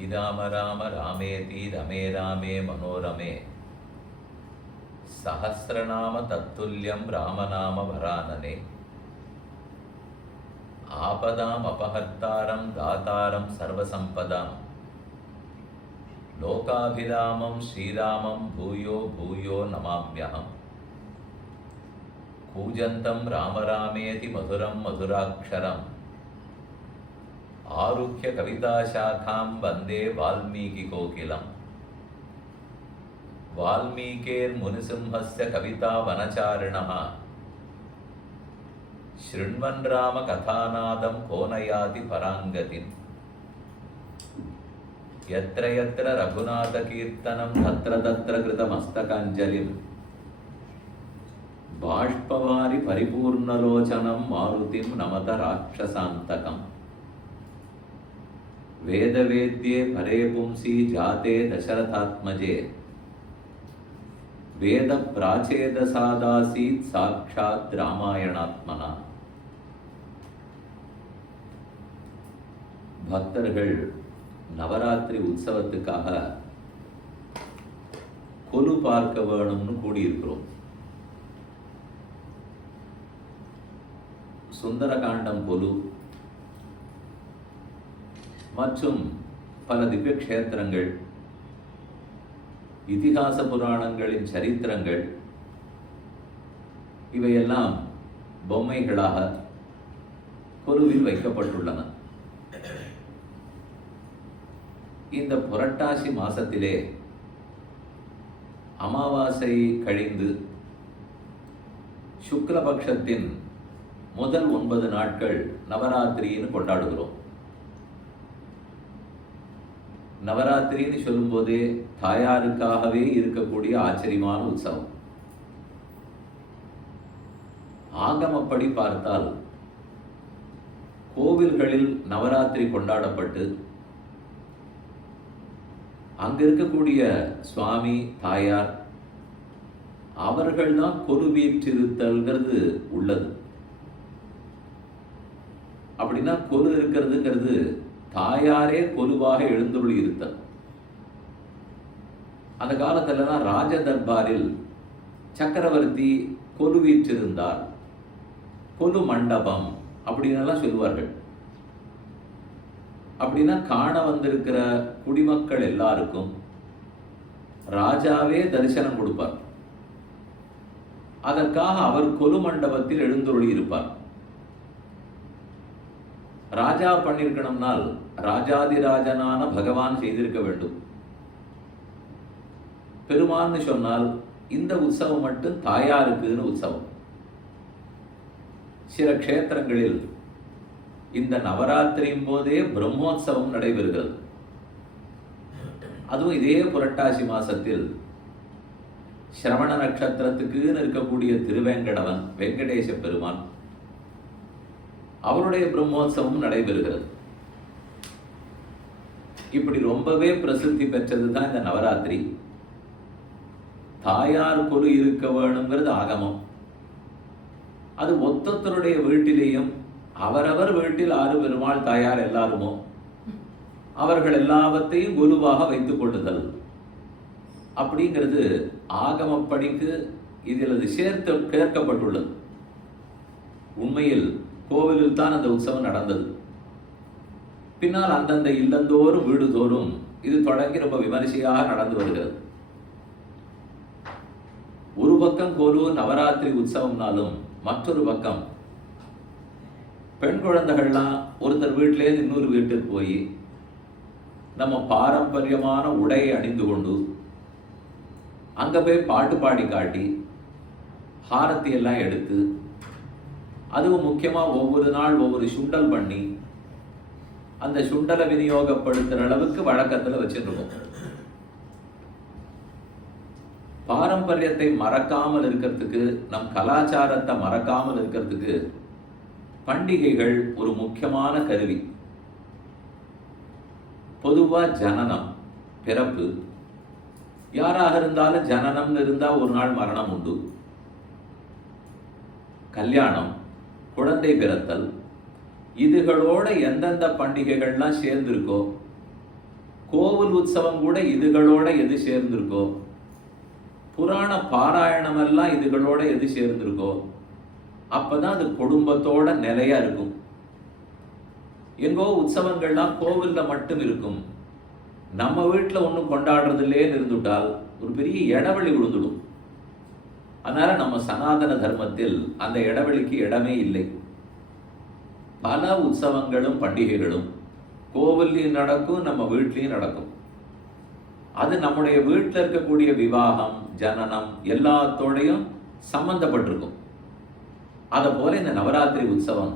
ஸ்ரீராம ராம ராமேதி ரமே ராமே மனோரமே சஹஸ்ரநாம தத்துல்யம் ராமநாம வரானனே ஆபதாம் அபஹர்த்தாரம் தாதாரம் சர்வசம்பதாம் லோகாபிராமம் ஸ்ரீராமம் பூயோ பூயோ நமாம்யஹம் கூஜந்தம் ராமராமேதி மதுரம் மதுராக்ஷரம் ஆருஹ்ய கவிதாசாகாம் வந்தே வால்மீகி கோகிலம் வால்மீகேர் முனிசிம்ஹஸ்ய கவிதா வனசாரிணः ஸ்ருண்வன் ராம கதாநாதம் கோனயாதி பராங்கதிம் யத்ர யத்ர ரகுநாத கீர்த்தனம் தத்ர தத்ர கிருதமஸ்தகாஞ்சலிம் பாஷ்பவாரி பரிபூர்ணலோச்சனம் மாருதிம் நமத ராட்சசாந்தகம் வேதவேத்யே பரே பும்சி ஜாதே தசரதாத்மஜே வேத பிராச்சேதசாதாசீத் சாக்ஷாத் ராமாயணாத்மனா. பக்தர்கள் நவராத்திரி உற்சவத்துக்காக கொலு பார்க்க வேணும்னு கூடியிருக்கிறோம். சுந்தரகாண்டம் கொலு மற்றும் பல திவ்ய கஷேத்திரங்கள், இதிகாச புராணங்களின் சரித்திரங்கள் இவையெல்லாம் பொம்மைகளாக கொலுவில் வைக்கப்பட்டுள்ளன. இந்த புரட்டாசி மாசத்திலே அமாவாசை கழிந்து சுக்லபக்ஷத்தின் முதல் 9 நாட்கள் நவராத்திரின்னு கொண்டாடுகிறோம். நவராத்திரின்னு சொல்லும்போதே தாயாருக்காகவே இருக்கக்கூடிய ஆச்சரியமான உற்சவம். ஆகமப்படி பார்த்தால் கோவில்களில் நவராத்திரி கொண்டாடப்பட்டு அங்க இருக்கக்கூடிய சுவாமி தாயார் அவர்கள்தான் கொலு வீற்றிருத்தல்ங்கிறது உள்ளது. அப்படின்னா கொலு இருக்கிறதுங்கிறது தாயாரே கொலுவாக எழுந்துள்ளி இருத்தல். அந்த காலத்துலலாம் ராஜ தர்பாரில் சக்கரவர்த்தி கொலு வீற்றிருந்தார், கொலு மண்டபம் அப்படின்னு சொல்லுவார்கள். அப்படின்னா காண வந்திருக்கிற குடிமக்கள் எல்லாருக்கும் ராஜாவே தரிசனம் கொடுப்பார். அதற்காக அவர் கொலு மண்டபத்தில் எழுந்துள்ளி இருப்பார். ராஜா பண்ணிருக்கணும்னால் ராஜாதிராஜனான பகவான் செய்திருக்க வேண்டும். பெருமான்னு சொன்னால் இந்த உற்சவம் மட்டும் தாயாருக்குன்னு உற்சவம். சில க்ஷேத்திரங்களில் இந்த நவராத்திரியின் போதே பிரம்மோற்சவம் நடைபெறுகிறது. அதுவும் இதே புரட்டாசி மாசத்தில் சிரவண நட்சத்திரத்துக்குன்னு இருக்கக்கூடிய திருவேங்கடவன் வெங்கடேச பெருமான் அவருடைய பிரம்மோற்சவம் நடைபெறுகிறது. இப்படி ரொம்பவே பிரசித்தி பெற்றது தான் இந்த நவராத்திரி. தாயார் கொலு இருக்க வேணுங்கிறது ஆகமம். அது ஒத்தொத்தருடைய வீட்டிலேயும் அவரவர் வீட்டில் 6 பெருமாள் தாயார் எல்லாருமோ அவர்கள் எல்லாவற்றையும் கொலுவாக வைத்துக் கொள்ளுதல் அப்படிங்கிறது ஆகமப்படிக்கு இதில் அது சேர்க்கப்பட்டுள்ளது. உண்மையில் கோவிலில் தான் அந்த உற்சவம் நடந்தது. பின்னால் அந்தந்த இல்லந்தோறும் வீடு தோறும் இது தொடங்கி ரொம்ப விமரிசையாக நடந்து வருகிறது. ஒரு பக்கம் கொலு நவராத்திரி உற்சவம்னாலும் மற்றொரு பக்கம் பெண் குழந்தைகள்லாம் ஒருத்தர் வீட்டிலேருந்து இன்னொரு வீட்டுக்கு போய் நம்ம பாரம்பரியமான உடையை அணிந்து கொண்டு அங்க போய் பாட்டு பாடி காட்டி ஹாரத்தி எல்லாம் எடுத்து, அதுவும் முக்கியமா ஒவ்வொரு நாள் ஒவ்வொரு சுண்டல் பண்ணி அந்த சுண்டலை விநியோகப்படுத்துற அளவுக்கு வழக்கத்துல வச்சிருக்கோம். பாரம்பரியத்தை மறக்காமல் இருக்கிறதுக்கு, நம் கலாச்சாரத்தை மறக்காமல் இருக்கிறதுக்கு பண்டிகைகள் ஒரு முக்கியமான கருவி. பொதுவா ஜனனம், பிறப்பு, யாராக இருந்தாலும் ஜனனம்னு இருந்தா ஒரு நாள் மரணம் உண்டு. கல்யாணம், குழந்தை பிறத்தல், இதுகளோட எந்தெந்த பண்டிகைகள்லாம் சேர்ந்திருக்கோ கோவில் உற்சவம் கூட இதுகளோட எது சேர்ந்திருக்கோ, புராண பாராயணம் எல்லாம் இதுகளோட எது சேர்ந்திருக்கோ, அப்பதான் அது குடும்பத்தோட நிலையா இருக்கும். எங்கோ உற்சவங்கள்லாம் கோவில்ல மட்டும் இருக்கும், நம்ம வீட்டில் ஒன்றும் கொண்டாடுறதுலேன்னு இருந்துட்டால் ஒரு பெரிய இடைவெளி விழுந்துடும். அதனால நம்ம சனாதன தர்மத்தில் அந்த இடைவெளிக்கு இடமே இல்லை. பல உற்சவங்களும் பண்டிகைகளும் கோவில்லையும் நடக்கும், நம்ம வீட்லையும் நடக்கும். அது நம்முடைய வீட்டில் இருக்கக்கூடிய விவாகம், ஜனனம் எல்லாத்தோடையும் சம்பந்தப்பட்டிருக்கும். அதை போல இந்த நவராத்திரி உற்சவம்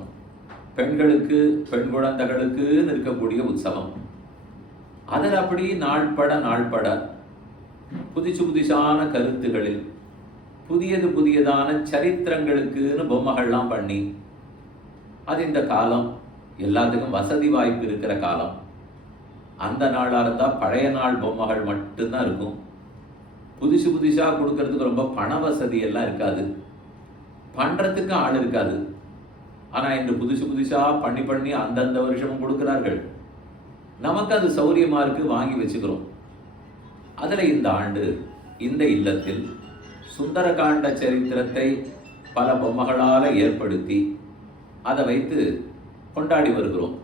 பெண்களுக்கு, பெண் குழந்தைகளுக்குன்னு இருக்கக்கூடிய உற்சவம். அதில் அப்படி நாள்பட புதுசான கருத்துகளில் புதியதான சரித்திரங்களுக்குன்னு பொம்மைகள்லாம் பண்ணி, அது இந்த காலம் எல்லாத்துக்கும் வசதி வாய்ப்பு இருக்கிற காலம். அந்த நாளாக இருந்தால் பழைய நாள் பொம்மைகள் மட்டும்தான் இருக்கும். புதுசாக கொடுக்கறதுக்கு ரொம்ப பண வசதி எல்லாம் இருக்காது, பண்ணுறதுக்கு ஆள் இருக்காது. ஆனால் இன்று புதுசாக பண்ணி அந்தந்த வருஷமும் கொடுக்கிறார்கள். நமக்கு அது சௌரியமாக இருக்குது, வாங்கி வச்சுக்கிறோம். அதில் இந்த ஆண்டு இந்த இல்லத்தில் சுந்தரகாண்ட சரித்திரத்தை பல பொம்மைகளால் ஏற்படுத்தி அதை வைத்து கொண்டாடி வருகிறோம்.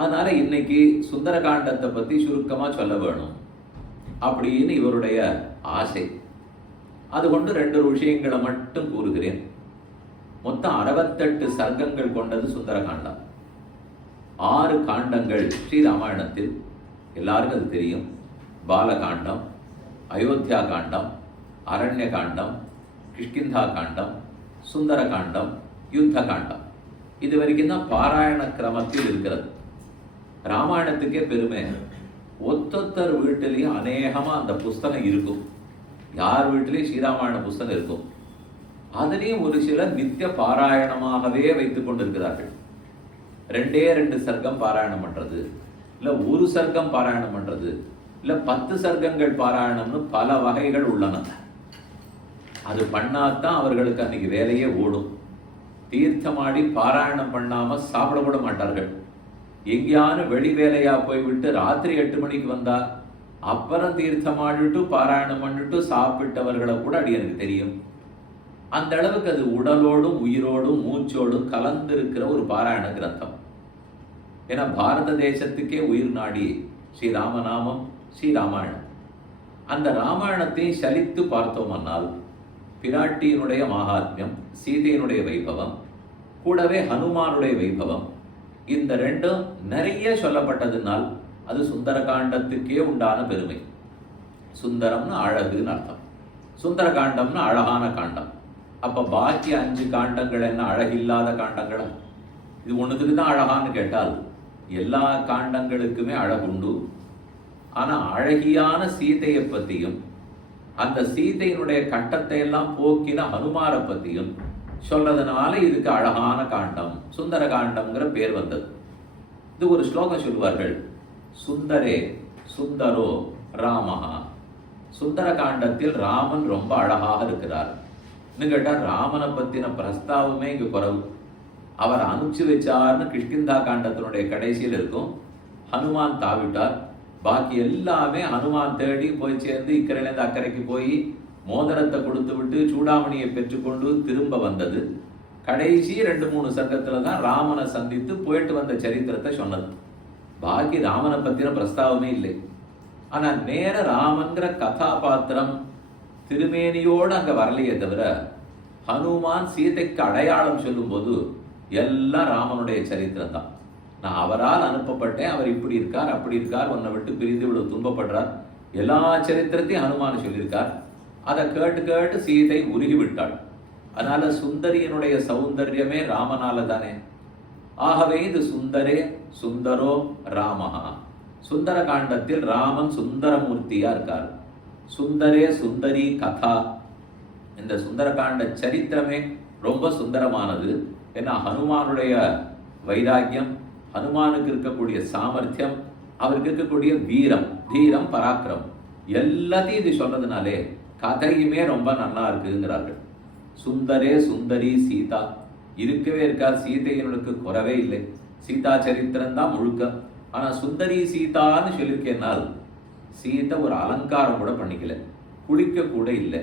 அதனால் இன்னைக்கு சுந்தரகாண்டத்தை பற்றி சுருக்கமாக சொல்ல வேணும் அப்படின்னு இவருடைய ஆசை. அது கொண்டு 2 விஷயங்களை மட்டும் கூறுகிறேன். மொத்தம் 68 சர்க்கங்கள் கொண்டது சுந்தரகாண்டம். 6 காண்டங்கள் ஸ்ரீராமாயணத்தில், எல்லாருக்கும் அது தெரியும். பாலகாண்டம், அயோத்தியா காண்டம், அரண்ய காண்டம், கிஷ்கிந்தா காண்டம், சுந்தரகாண்டம், யுத்த காண்டம். இது வரைக்கும் தான் பாராயண கிரமத்தில் இருக்கிறது. ராமாயணத்துக்கே பெருமை, ஒத்தொத்தர் வீட்டிலையும் அநேகமாக அந்த புஸ்தகம் இருக்கும். யார் வீட்டிலையும் ஸ்ரீராமாயண புஸ்தகம் இருக்கும். அதுலேயும் ஒரு சிலர் நித்திய பாராயணமாகவே வைத்துக் கொண்டிருக்கிறார்கள். 2 சர்க்கம் பாராயணம் பண்ணுறது, இல்லை 1 சர்க்கம் பாராயணம் பண்ணுறது, இல்லை 10 சர்க்கங்கள் பாராயணம்னு பல வகைகள் உள்ளன. அது பண்ணாதான் அவர்களுக்கு அன்னைக்கு வேலையே ஓடும். தீர்த்தமாடி பாராயணம் பண்ணாமல் சாப்பிட கூட மாட்டார்கள். எங்கேயானு வெளி வேலையாக போய்விட்டு ராத்திரி 8 மணிக்கு வந்தால் அப்புறம் தீர்த்தமாடிட்டு பாராயணம் பண்ணிட்டு சாப்பிட்டவர்களை கூட அடி எனக்கு தெரியும். அந்த அளவுக்கு அது உடலோடும் உயிரோடும் மூச்சோடும் கலந்திருக்கிற ஒரு பாராயண கிரந்தம். ஏன்னா பாரத தேசத்துக்கே உயிர் நாடி ஸ்ரீராமநாமம், ஸ்ரீராமாயணம். அந்த ராமாயணத்தை சலித்து பார்த்தோம்னால் பிராட்டியினுடைய மகாத்மியம், சீதையினுடைய வைபவம், கூடவே ஹனுமானுடைய வைபவம், இந்த 2 நிறைய சொல்லப்பட்டதுனால் அது சுந்தரகாண்டத்துக்கே உண்டான பெருமை. சுந்தரம்னு அழகுன்னு அர்த்தம், சுந்தரகாண்டம்னு அழகான காண்டம். அப்போ பாக்கி 5 காண்டங்கள் என்ன அழகில்லாத காண்டங்களா? இது ஒன்றுத்துக்கு தான் அழகான்னு கேட்டால் எல்லா காண்டங்களுக்குமே அழகுண்டு. ஆனால் அழகியான சீதையை பற்றியும் அந்த சீதையினுடைய கட்டத்தை எல்லாம் போக்கின ஹனுமாரை பற்றியும் சொல்றதுனால இதுக்கு அழகான காண்டம், சுந்தர காண்டம்ங்கிற பேர் வந்தது. இது ஒரு ஸ்லோகம் சொல்வார்கள், சுந்தரே சுந்தரோ ராமஹா. சுந்தர காண்டத்தில் ராமன் ரொம்ப அழகாக இருக்கிறார். இன்னும் கேட்டால் ராமனை பற்றின பிரஸ்தாவமே இங்கே குறவு. அவர் அனுப்பிச்சு வச்சார்னு கிஷ்கிந்தா காண்டத்தினுடைய கடைசியில் இருக்கும். ஹனுமான் தாவிட்டார், பாக்கி எல்லாமே ஹனுமான் தேடி போய் சேர்ந்து இக்கரையிலேருந்து அக்கறைக்கு போய் மோதிரத்தை கொடுத்து விட்டு சூடாமணியை பெற்றுக்கொண்டு திரும்ப வந்தது. கடைசி 2-3 சர்க்கத்தில் தான் ராமனை சந்தித்து போயிட்டு வந்த சரித்திரத்தை சொன்னது. பாக்கி ராமனை பற்றின பிரஸ்தாவமே இல்லை. ஆனால் நேர ராமன்கிற கதாபாத்திரம் திருமேனியோடு அங்கே வரலையே தவிர ஹனுமான் சீதைக்கு அடையாளம் சொல்லும்போது எல்லாம் ராமனுடைய சரித்திரம் தான். நான் அவரால் அனுப்பப்பட்டேன், அவர் இப்படி இருக்கார், அப்படி இருக்கார், உன்னை விட்டு பிரிந்து இவ்வளவு துன்பப்படுறார், எல்லா சரித்திரத்தையும் ஹனுமான் சொல்லியிருக்கார். அதை கேட்டு சீதை உருகி விட்டாள். அதனால சுந்தரியனுடைய சௌந்தர்யமே ராமனால தானே. ஆகவே இது சுந்தரே சுந்தரோ ராமஹா. சுந்தர காண்டத்தில் ராமன் சுந்தரமூர்த்தியா இருக்கார். சுந்தரே சுந்தரி கதா. இந்த சுந்தரகாண்ட சரித்திரமே ரொம்ப சுந்தரமானது. ஏன்னா ஹனுமானுடைய வைராக்கியம், ஹனுமானுக்கு இருக்கக்கூடிய சாமர்த்தியம், அவருக்கு இருக்கக்கூடிய வீரம், தீரம், பராக்கிரம் எல்லாத்தையும் இது சொல்றதுனாலே கதையுமே ரொம்ப நல்லா இருக்குங்கிறார்கள். சுந்தரே சுந்தரி சீதா இருக்கவே இருக்கா. சீதையனுக்கு குறவே இல்லை. சீதா சரித்திரம் தான் முழுக்க. ஆனா சுந்தரி சீதான்னு சொல்லியிருக்கேனால் சீதை ஒரு அலங்காரம் கூட பண்ணிக்கல, குளிக்க கூட இல்லை,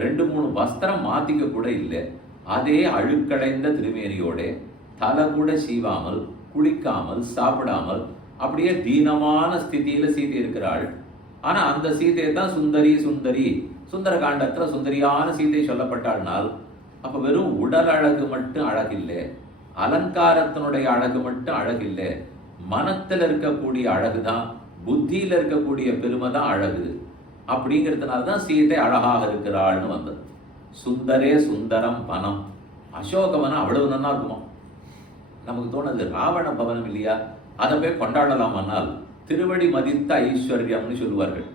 2-3 வஸ்திரம் மாத்திக்க கூட இல்லை. அதே அழுக்கடைந்த திருமேனியோட தலை கூட சீவாமல், குளிக்காமல், சாப்பிடாமல் அப்படியே தீனமான ஸ்திதியில சீதை இருக்கிறாள். ஆனா அந்த சீதையை தான் சுந்தரி சுந்தரி சுந்தர காண்டத்துல சுந்தரியான சீதை சொல்லப்பட்டாள்னால் அப்ப வெறும் உடல் அழகு மட்டும் அழகில்லை, அலங்காரத்தினுடைய அழகு மட்டும் அழகில்லை, மனத்தில் இருக்கக்கூடிய அழகுதான், புத்தியில இருக்கக்கூடிய பெருமை தான் அழகு. அப்படிங்கிறதுனால தான் சீதை அழகாக இருக்கிறாள்னு வந்தது. சுந்தரே சுந்தரம் வனம், அசோகவனம் அவ்வளவு நல்லா இருக்குமா? நமக்கு தோணுது ராவண பவனம் இல்லையா, அதை போய் கொண்டாடலாமானால் திருவடி மதித்த ஐஸ்வர்யம்னு சொல்லுவார்கள்.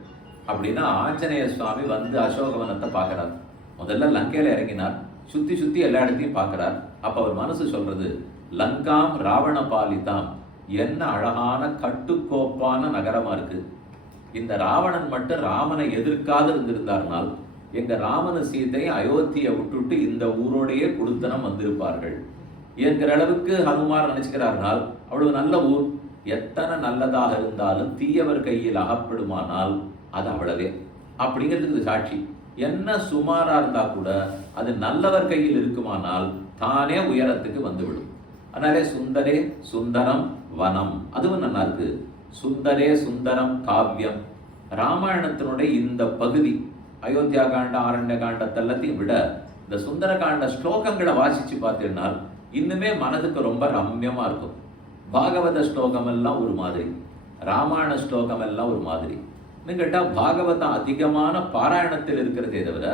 அப்படின்னா ஆஞ்சநேய சுவாமி வந்து அசோகவனத்தை பார்க்கிறார். முதல்ல லங்கையில இறங்கினார், சுத்தி சுத்தி எல்லா இடத்தையும் பார்க்கிறார். அப்ப அவர் மனசு சொல்றது, லங்காம் ராவண பாலிதாம், என்ன அழகான கட்டுக்கோப்பான நகரமா இருக்கு. இந்த ராவணன் மட்டும் ராமனை எதிர்க்காது இருந்திருந்தார்னால் எங்க ராமனு சீதை அயோத்தியை விட்டுட்டு இந்த ஊரோடையே குடுத்தனம் வந்திருப்பார்கள் என்கிற அளவுக்கு ஹனுமார் நினைச்சுக்கிறார்னால் அவ்வளவு நல்ல ஊர். எத்தனை நல்லதாக இருந்தாலும் தீயவர் கையில் அகப்படுமானால் அது அவ்வளவே அப்படிங்கிறதுக்கு சாட்சி. என்ன சுமாரா இருந்தா கூட அது நல்லவர் கையில் இருக்குமானால் தானே உயரத்துக்கு வந்துவிடும். அதனாலே சுந்தரே சுந்தரம் வனம், அதுவும் நல்லா இருக்கு. சுந்தரே சுந்தரம் காவியம், ராமாயணத்தினுடைய இந்த பகுதி அயோத்தியா காண்ட ஆரண்ய காண்டத்தெல்லாத்தையும் விட இந்த சுந்தர காண்ட ஸ்லோகங்களை வாசிச்சு பார்த்தீங்கன்னா இன்னுமே மனதுக்கு ரொம்ப ரம்யமா இருக்கும். பாகவத ஸ்லோகம் எல்லாம் ஒரு மாதிரி, ராமாயண ஸ்லோகம் எல்லாம் ஒரு மாதிரி. கேட்டா பாகவதம் அதிகமான பாராயணத்தில் இருக்கிறதே தவிர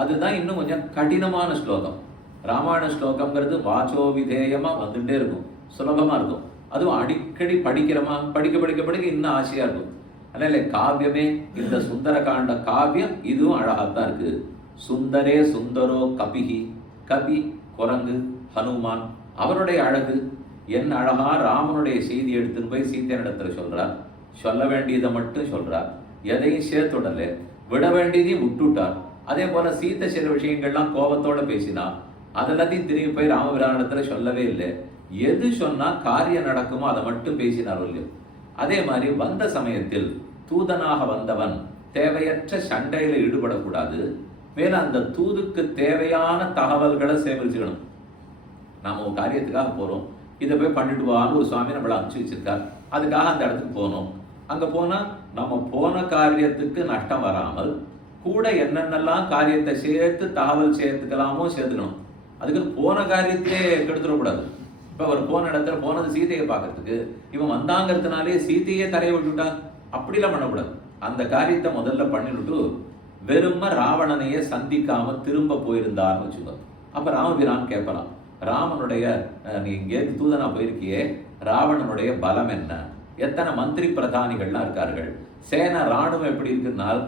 அதுதான் இன்னும் கொஞ்சம் கடினமான ஸ்லோகம். ராமாயண ஸ்லோகம்ங்கிறது வாச்சோ விதேயமா வந்துட்டே இருக்கும், சுலபமா இருக்கும். அதுவும் அடிக்கடி படிக்கிறோமா, படிக்க படிக்க படிக்க இன்னும் ஆசையா இருக்கும். அதனால காவியமே இந்த சுந்தர காண்ட காவியம் இதுவும் அழகாத்தான் இருக்கு. சுந்தரே சுந்தரோ கபிகி, கபி குரங்கு, ஹனுமான் அவருடைய அழகு என்ன அழகா ராமனுடைய செய்தி எடுத்துன்னு போய் சீதையினிடத்துல சொல்றார். சொல்ல வேண்டியதை மட்டும் சொல்றார், எதையும் சேர்த்துடல, விட வேண்டியதையும் விட்டுட்டார். அதே போல சீத்தை சில விஷயங்கள்லாம் கோபத்தோட பேசினா அதெல்லாத்தையும் திரும்பி போய் ராமபிரானிடத்துல சொல்லவே இல்லை. எது சொன்னா காரியம் நடக்குமோ அதை மட்டும் பேசினார் இல்லையோ. அதே மாதிரி வந்த சமயத்தில் தூதனாக வந்தவன் தேவையற்ற சண்டையில ஈடுபடக்கூடாது. மேல அந்த தூதுக்கு தேவையான தகவல்களை சேகரிச்சுக்கணும். நாம ஒரு காரியத்துக்காக போறோம், இதை போய் பண்ணிட்டு வான்னு ஒரு சுவாமி நம்மளை அனுப்பிச்சு வச்சிருக்கார். அதுக்காக அந்த இடத்துக்கு போனோம். அங்க போனா நம்ம போன காரியத்துக்கு நஷ்டம் வராமல் கூட என்னென்னலாம் காரியத்தை சேர்த்து தகவல் சேர்த்துக்கலாமோ சேர்த்துக்கணும். அதுக்கு போன காரியத்திலே கெடுத்துடக்கூடாது. இப்ப அவர் போன இடத்துல போனது சீதையை பார்க்கறதுக்கு, இவன் வந்தாங்கிறதுனாலே சீதையே தரையை விட்டுட்டா அப்படிலாம் பண்ணக்கூடாது. அந்த காரியத்தை முதல்ல பண்ணிவிட்டு வெறும ராவணனையே சந்திக்காம திரும்ப போயிருந்தான்னு வச்சுக்கோ. அப்ப ராமபிரான் கேட்கலாம், ராமனுடைய நீ இங்கே தூதனா போயிருக்கியே, ராவணனுடைய பலம் என்ன, எத்தனை மந்திரி பிரதானிகள்லாம் இருக்கார்கள், சேனை ராணுவம் எப்படி இருக்குன்னால்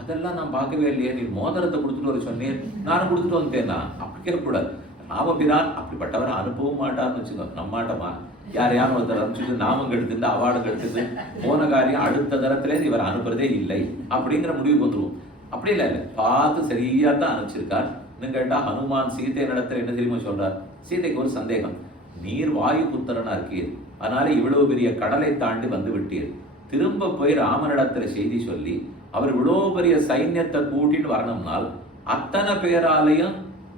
அதெல்லாம் நான் பார்க்கவே இல்லையே, நீ மோதிரத்தை கொடுத்துட்டு வர சொன்னீர், நானும் கொடுத்துட்டு வந்தேன்னா அப்படி கேட்கக்கூடாது. ராமபிரான் அப்படிப்பட்டவரை அனுப்பவும் மாட்டான்னு வச்சுக்கோ. நம்மாட்டமா யாரையாரும் ஒருத்தர் அனுப்பிச்சுட்டு நாமம் கெடுத்துட்டு அவார்டு கெடுத்துட்டு போன காரியம் அடுத்த தரத்துலேருந்து இவர் அனுப்புறதே இல்லை அப்படிங்கிற முடிவுக்கு வந்துருவோம். அப்படி இல்லை, பார்த்து சரியா தான் அனுப்பிச்சிருக்கார். கேட்டா ஹனுமான் சீதை நடத்துல என்ன தெரியுமா சொல்றார்? சீதைக்கு ஒரு சந்தேகம், நீர் வாயு புத்திரனா இருக்கீர், அதனால இவ்வளவு பெரிய கடலை தாண்டி வந்து விட்டீர், திரும்ப போய் ராமனிடத்துல செய்தி சொல்லி அவர் இவ்வளவு பெரிய சைன்யத்தை கூட்டின்னு வரணும்னால் அத்தனை பேராலையும்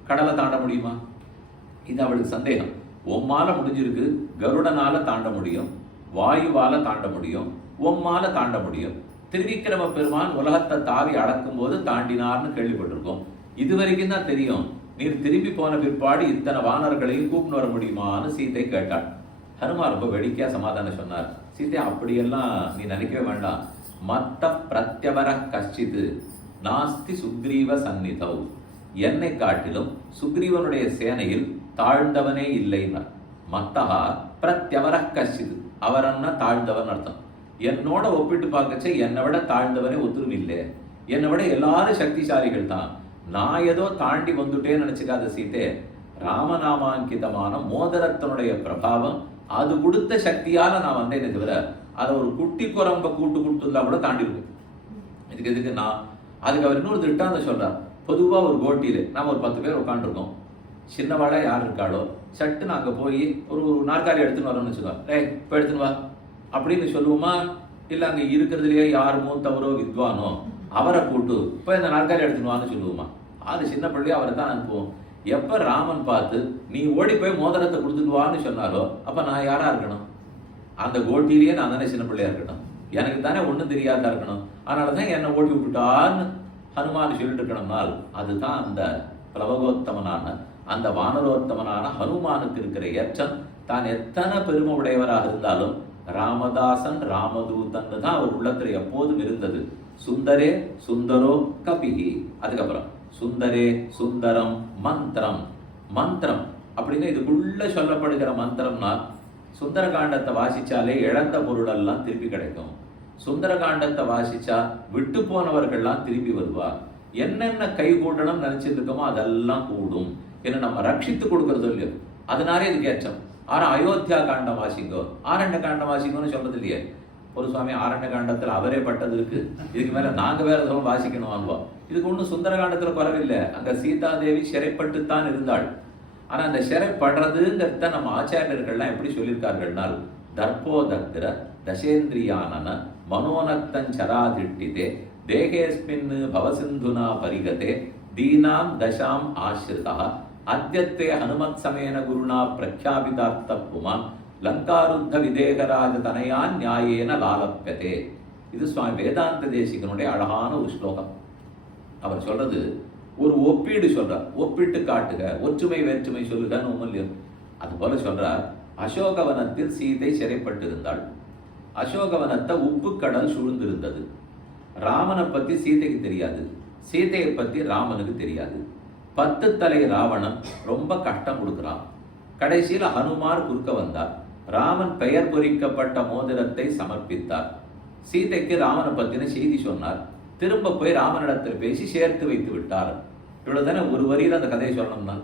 கடலை தாண்ட முடியுமா? இது அவளுக்கு சந்தேகம். உம்மால முடிஞ்சிருக்கு, கருடனால தாண்ட முடியும், வாயுவால தாண்ட முடியும், உம்மால தாண்ட முடியும். திருவிக்கிரம பெருமான் உலகத்தை தாவி அடக்கும் போது தாண்டினார்னு கேள்விப்பட்டிருக்கோம். இது வரைக்கும் தான் தெரியும். நீர் திரும்பி போன பிற்பாடு இத்தனை வானர்களையும் கூப்பிட்டு வர முடியுமான்னு சீதை கேட்டாள். ஹனுமான் ரொம்ப வேடிக்கையா சமாதானம் சொன்னார். சீதை அப்படியெல்லாம் நீ நினைக்கவே வேண்டாம். மத்த பிரத்யவர கஷ்டித்து நாஸ்தி சுக்ரீவ சந்நிதௌ, என்னை காட்டிலும் சுக்ரீவனுடைய சேனையில் தாழ்ந்தவனே இல்லைன்னார். மத்தகா பிரத்யவர கஷ்டித்து, அவரன்னா தாழ்ந்தவன் அர்த்தம். என்னோட ஒப்பிட்டு பார்க்கச்சே என்னை விட தாழ்ந்தவனே ஒத்துரும் இல்லை, என்னை விட எல்லாரும் சக்திசாலிகள் தான். நான் ஏதோ தாண்டி வந்துட்டேன்னு நினைச்சுக்காத சீதே, ராமநாமாங்கிதமான மோதிரத்தினுடைய பிரபாவம் அது கொடுத்த சக்தியால நான் வந்தேனே தவிர அதை ஒரு குட்டி குரம்ப கூட்டு கொடுத்துருந்தா கூட தாண்டி இருக்கும். இதுக்கு எதுக்கு நான் அதுக்கு அவர் இன்னொரு திட்டாந்த சொல்றார். பொதுவா ஒரு கோட்டியில நாம ஒரு 10 பேர் உட்காந்துருக்கோம், சின்னவாளா யார் இருக்காளோ சட்டு நாங்க போய் ஒரு நாற்காலி எடுத்துன்னு வரோம்னு வச்சுக்கோ. இப்போ எடுத்துன்னு வா அப்படின்னு சொல்லுவோமா? இல்லை அங்கே இருக்கிறதுலையே யார் மூத்தவரோ வித்வானோ அவரை கூட்டு இப்போ இந்த நாற்காலி எடுத்துனுவான்னு சொல்லுவோமா? ஆறு சின்ன பிள்ளையோ அவரை தான் அனுப்புவோம். எப்போ ராமன் பார்த்து நீ ஓடி போய் மோதிரத்தை கொடுத்துட்டு வான்னு சொன்னாரோ அப்போ நான் யாரா இருக்கணும்? அந்த கோட்டிலேயே நான் தானே சின்ன பிள்ளையா இருக்கணும். எனக்கு தானே ஒன்றும் தெரியாதா இருக்கணும். அதனால தான் என்னை ஓட்டி விட்டுட்டான்னு ஹனுமான் சொல்லிட்டு இருக்கணும்னால் அதுதான் அந்த பிளவகோத்தமனான அந்த வானரோத்தமனான ஹனுமானுக்கு இருக்கிற ஏற்றம். தான் எத்தனை பெருமை உடையவராக இருந்தாலும் ராமதாசன் ராமதூதன் தான் அவர் உள்ளத்தில் எப்போதும் இருந்தது. சுந்தரே சுந்தரோ கபிஹி. அதுக்கப்புறம் சுந்தரே சுந்தரம் மந்திரம். மந்திரம் அப்படின்னு இதுக்குள்ள சொல்லப்படுகிற மந்திரம்னா சுந்தரகாண்டத்தை வாசிச்சாலே இழந்த பொருளெல்லாம் திருப்பி கிடைக்கும். சுந்தரகாண்டத்தை வாசிச்சா விட்டு போனவர்கள்லாம் திரும்பி வருவார். என்னென்ன கை கூட்டணும் நினைச்சிட்டு இருக்கோமோ அதெல்லாம் கூடும். ஏன்னா நம்ம ரட்சித்து கொடுக்கறது இல்லையோ அதனாலே இதுக்கு ஏற்றம். ஆனா அயோத்தியா காண்டம் வாசிங்கோ ஆரண்ய காண்டம் வாசிங்கோன்னு சொல்றது இல்லையே. ஒரு சுவாமி ஆரண்ய காண்டத்தில் அவரே பட்டது இருக்கு, இதுக்கு மேல நாங்க வேற எதுவும் வாசிக்கணும் அனுபவம். இதுக்கு ஒன்றும் சுந்தர காண்டத்துல குறவில்லை. அங்க சீதாதேவி சிறைப்பட்டுத்தான் இருந்தாள். ஆனா அந்த சிறைப்படுறதுங்கிறத நம்ம ஆச்சாரியர்கள்லாம் எப்படி சொல்லியிருக்கார்கள்னால் தர்போதத்திர தசேந்திரியானன மனோனக்தஞ்சராதிட்டிதே தேகேஸ்மின் பவசிந்துனா பரிகதே தீனாம் தசாம் ஆசிரிதா அத்யத்தே ஹனுமத் சமேன குருணா பிரக்யாபிதார்த்த புமான் லங்காருத்த விதேகராஜ தனையான் நியாயேன லாலப்பியதே. இது சுவாமி வேதாந்த தேசிகனுடைய அழகான ஒரு ஸ்லோகம். அவர் சொல்றது ஒரு ஒப்பீடு சொல்றார். ஒப்பிட்டு காட்டுக, ஒற்றுமை வேற்றுமை சொல்லுகன்னு உமல்யம். அது போல சொல்றார். அசோகவனத்தில் சீதை சிறைப்பட்டிருந்தாள். அசோகவனத்தை உப்பு கடல் சூழ்ந்திருந்தது. ராமனை பத்தி சீதைக்கு தெரியாது, சீதையை பத்தி ராமனுக்கு தெரியாது. 10 தலை ராவணன் ரொம்ப கஷ்டம் கொடுக்கிறான். கடைசியில் ஹனுமார் குறுக்க வந்தார். ராமன் பெயர் பொறிக்கப்பட்ட மோதிரத்தை சமர்ப்பித்தார். சீதைக்கு ராமனை பத்தின செய்தி சொன்னார். திரும்ப போய் ராமனிடத்தில் பேசி சேர்த்து வைத்து விட்டார். இவ்வளவுதானே ஒரு வரியில அந்த கதையை சொல்லணும்னா.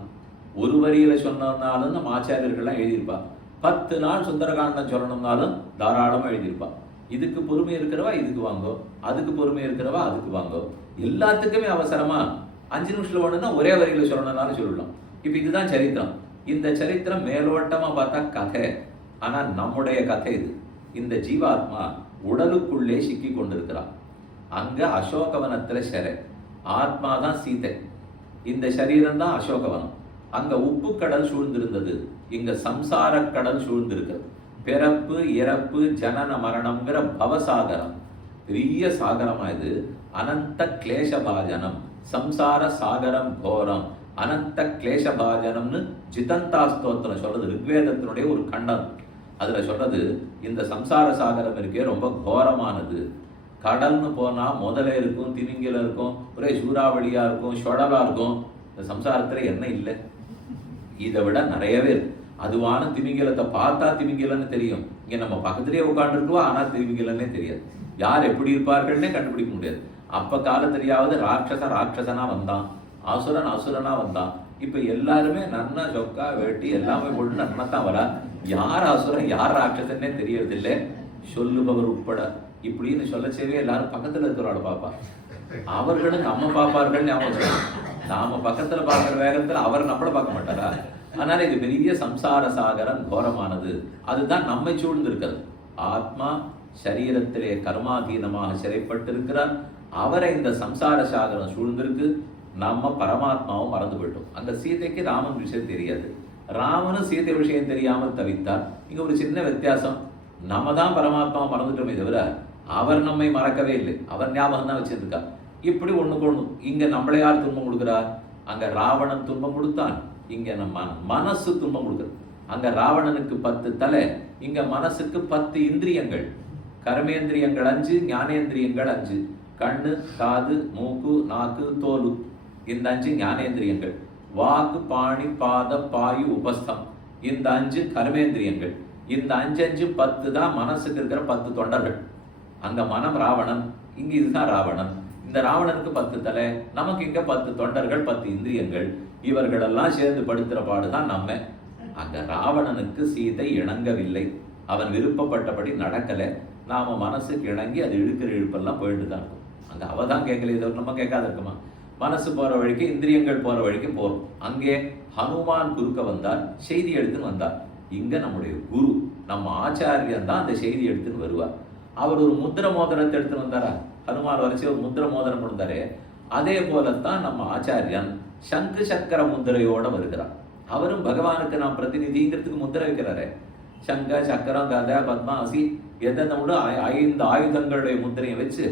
ஒரு வரியில சொன்னாலும் நம்ம ஆச்சாரியர்கள்லாம் எழுதியிருப்பா. 10 நாள் சுந்தரகாண்டம் சொல்லணும்னாலும் தாராளமாக எழுதியிருப்பா. இதுக்கு பொறுமை இருக்கிறவா இதுக்கு வாங்கோ, அதுக்கு பொறுமை இருக்கிறவா அதுக்கு வாங்கோ. எல்லாத்துக்குமே அவசரமா 5 நிமிஷத்துல ஒண்ணுன்னா ஒரே வரியில சொல்லணும்னாலும் சொல்லலாம். இப்ப இதுதான் சரித்திரம். இந்த சரித்திரம் மேலோட்டமா பார்த்தா கதை, ஆனா நம்முடைய கதை இது. இந்த ஜீவாத்மா உடலுக்குள்ளே சிக்கி கொண்டிருக்கிறான். அங்க அசோகவனத்துல சிறை, ஆத்மா தான் சீதை, இந்த சரீரம் தான் அசோகவனம். அங்க உப்பு கடல் சூழ்ந்திருந்தது, இங்க சம்சார கடல் சூழ்ந்திருக்கிறது. பிறப்பு இறப்பு ஜனன மரணம்ங்கிற பவசாகரம், பெரிய சாகரமா இது. அனந்த கிளேசபாஜனம், சம்சார சாகரம் கோரம், அனந்த கிளேசபாஜனம்னு ஜிதந்தா ஸ்தோத்திரம் சொல்றது, ரிக்வேதத்தினுடைய ஒரு கண்டம். அதுல சொல்றது இந்த சம்சார சாகரம் இருக்கே ரொம்ப கோரமானது. கடல்னு போனா முதல்ல இருக்கும், திமிங்கில இருக்கும், ஒரே சூறாவளியா இருக்கும், சொடலா இருக்கும். இந்த சம்சாரத்துல என்ன இல்லை? இதை விட நிறையவே இருக்கு. அதுவான திமிங்கலத்தை பார்த்தா திமிங்கலன்னு தெரியும். இங்க நம்ம பக்கத்திலேயே உட்காந்துருக்கோம், ஆனா திமிங்கலன்னே தெரியாது. யார் எப்படி இருப்பார்கள்னே கண்டுபிடிக்க முடியாது. அப்ப காலத்திலேயாவது ராட்சசனா வந்தான், அசுரன் அசுரனா வந்தான். இப்ப எல்லாருமே நன்னா சொக்கா வேட்டி எல்லாமே போட்டு நன்னத்தான் வரா. யார் அசுரன் யார் ராட்சசன்னே தெரியறது இல்லை, சொல்லுபவர் உட்பட. இப்படின்னு சொல்லச்சேவே எல்லாரும் பக்கத்துல இருக்கிறவளை பார்ப்பா. அவர்களும் நம்ம பார்ப்பார்கள் ஞாபகம். நாம பக்கத்துல பார்க்கிற வேகத்துல அவர் நம்மளை பார்க்க மாட்டாரா? அதனால இது பெரிய சம்சார சாகரம் கோரமானது. அதுதான் நம்மை சூழ்ந்து இருக்கிறது. ஆத்மா சரீரத்திலே கர்மாதீனமாக சிறைப்பட்டிருக்கிறார். அவரை இந்த சம்சார சாகரம் சூழ்ந்திருக்கு. நம்ம பரமாத்மாவும் மறந்து போயிட்டோம். அந்த சீதைக்கு ராமன் விஷயம் தெரியாது, ராமனும் சீதை விஷயம் தெரியாமல் தவித்தார். இங்க ஒரு சின்ன வித்தியாசம். நம்ம தான் பரமாத்மா மறந்துட்டோமே தவிர அவர் நம்மை மறக்கவே இல்லை. அவர் ஞாபகம் தான் வச்சிருக்கார். இப்படி ஒண்ணுக்கு ஒண்ணு. இங்க நம்மளை யார் துன்பம் கொடுக்கிறார்? அங்க ராவணன் துன்பம் கொடுத்தான், இங்க நம்ம மனசு துன்பம் கொடுக்குறது. அங்க ராவணனுக்கு 10 தலை, இங்க மனசுக்கு 10 இந்திரியங்கள். கர்மேந்திரியங்கள் 5, ஞானேந்திரியங்கள் 5. கண்ணு, காது, மூக்கு, நாக்கு, தோலு, இந்த 5 ஞானேந்திரியங்கள். வாக்கு, பாணி, பாத, பாயு, உபஸ்தம், இந்த 5 கர்மேந்திரியங்கள். இந்த 5 10 தான் மனசுக்கு இருக்கிற 10 தொண்டர்கள். அங்க மனம் ராவணன், இங்க இதுதான் ராவணன். இந்த ராவணனுக்கு 10 தலை, நமக்கு இங்க 10 தொண்டர்கள், 10 இந்திரியங்கள். இவர்களெல்லாம் சேர்ந்து படுத்துற பாடுதான் நம்ம. அங்க ராவணனுக்கு சீதை இணங்கவில்லை, அவன் விருப்பப்பட்டபடி நடக்கல. நாம மனசுக்கு இணங்கி அது இழுக்கிற இழுப்பெல்லாம் போயிட்டு தான் இருக்கும். அங்க அவ தான் கேட்கல, இதை நம்ம கேட்காத இருக்குமா? மனசு போற வழிக்கு இந்திரியங்கள் போற வழிக்கு போறோம். அங்கே ஹனுமான் குறுக்க வந்தார், செய்தி எடுத்துன்னு வந்தார். இங்க நம்முடைய குரு, நம்ம ஆச்சாரியன் தான் அந்த செய்தி எடுத்துன்னு வருவார். அவர் ஒரு முத்திர மோதிரத்தை எடுத்துன்னு வந்தாரா? ஹனுமான் வரிசை ஒரு முத்திர மோதிரம் கொடுத்தாரு. அதே போலத்தான் நம்ம ஆச்சாரியன் சங்கு சக்கர முத்திரையோட வருகிறார். அவரும் பகவானுக்கு நாம் பிரதிநிதிங்கிறதுக்கு முத்திரை வைக்கிறாரு. சங்க சக்கரம் கதை பத்மாசி எதனை விட 5 ஆயுதங்களுடைய முத்திரையை வச்சு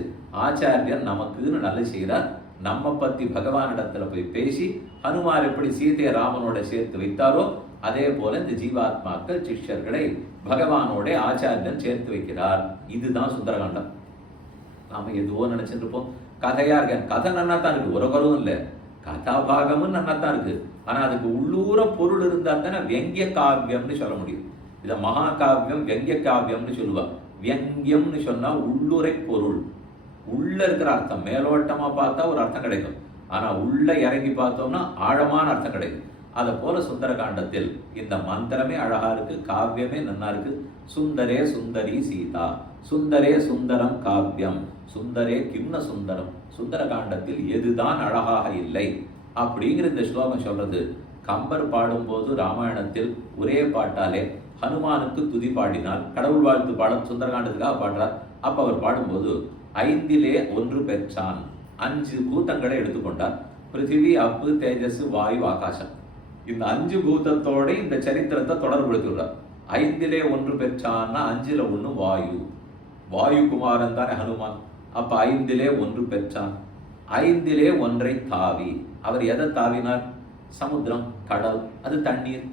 ஆச்சாரியன் நமக்குன்னு நல்ல செய்கிறார். நம்ம பத்தி பகவானிடத்துல போய் பேசி ஹனுமார் எப்படி சீதையை ராமனோட சேர்த்து வைத்தாரோ அதே போல இந்த ஜீவாத்மாக்கள் சிஷ்யர்களை பகவானோட ஆச்சாரியன் சேர்த்து வைக்கிறார். இதுதான் சுந்தரகாண்டம். நாம எதுவோ நினைச்சிட்டு இருப்போம், கதையா இருக்க. கதை நன்னா தான் இருக்கு, ஒரு குறவும் இல்லை. கதாபாகமும் நன்னா தான் இருக்கு. ஆனா அதுக்கு உள்ளூர பொருள் இருந்தா தானே வியங்கிய காவியம்னு சொல்ல முடியும். இதை மகாகாவியம் வியங்கிய காவியம்னு சொல்லுவா. வியங்கியம்னு சொன்னா உள்ளுரை பொருள், உள்ள இருக்கிற அர்த்தம். மேலோட்டமா பார்த்தா ஒரு அர்த்தம் கிடைக்கும், ஆனா உள்ள இறங்கி பார்த்தோம்னா ஆழமான அர்த்தம் கிடைக்கும். அதை போல சுந்தரகாண்டத்தில் இந்த மந்திரமே அழகா இருக்கு, காவியமே நன்னா இருக்கு. சுந்தரே சுந்தரி சீதா, சுந்தரே சுந்தரம் காவியம், சுந்தரே கிம்ன சுந்தரம். சுந்தரகாண்டத்தில் எதுதான் அழகாக இல்லை அப்படிங்கிற இந்த ஸ்லோகம் சொல்றது. கம்பர் பாடும்போது ராமாயணத்தில் ஒரே பாட்டாலே ஹனுமானுக்கு துதி பாடினால், கடவுள் வாழ்த்து பாடம் சுந்தரகாண்டத்துக்காக பாடுறார். அப்ப அவர் பாடும்போது 5லே 1 பெற்றான். 5 பூதங்களை எடுத்துக்கொண்டார். பிருத்திவி, அப்பு, தேஜஸ், வாயு, ஆகாசம். இந்த 5 பூதத்தோட இந்த சரித்திரத்தை தொடர்புபடுத்தியுள்ளார். 5லே 1 பெற்றான்னா 5ல் 1 வாயு. வாயு குமாரன் தானே ஹனுமான். அப்ப 5லே 1 பெற்றான். 5லே 1 தாவி. அவர் எதை தாவினார்? சமுத்திரம், கடல், அது தண்ணீர்.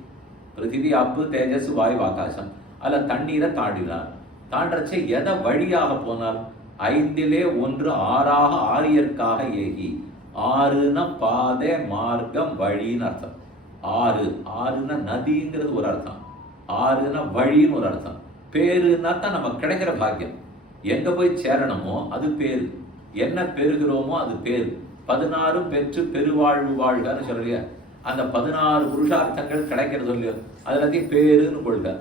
பிருத்திவி, அப்பு, தேஜஸ், வாயு, ஆகாசம். அல்ல தண்ணீரை தாண்டினார். தாண்டச்சே எதை வழியாக போனார்? 5லே 1 ஆறாக ஆரியற்காக ஏகி. 6னா பாதை, மார்க்கம், வழின்னு அர்த்தம். 6னா நதிங்கிறது ஒரு அர்த்தம், 6னா வழின்னு ஒரு அர்த்தம். பேருன்னா தான் நம்ம கிடைக்கிற பாக்கியம். எங்க போய் சேரணுமோ அது பேரு, என்ன பெறுகிறோமோ அது பேரு. 16 பெற்று பெருவாழ்வு வாழ்கன்னு சொல்றியா, அந்த 16 புருஷார்த்தங்கள் கிடைக்கிறது இல்லையோ அது எல்லாத்தையும் பேருன்னு கொள்க.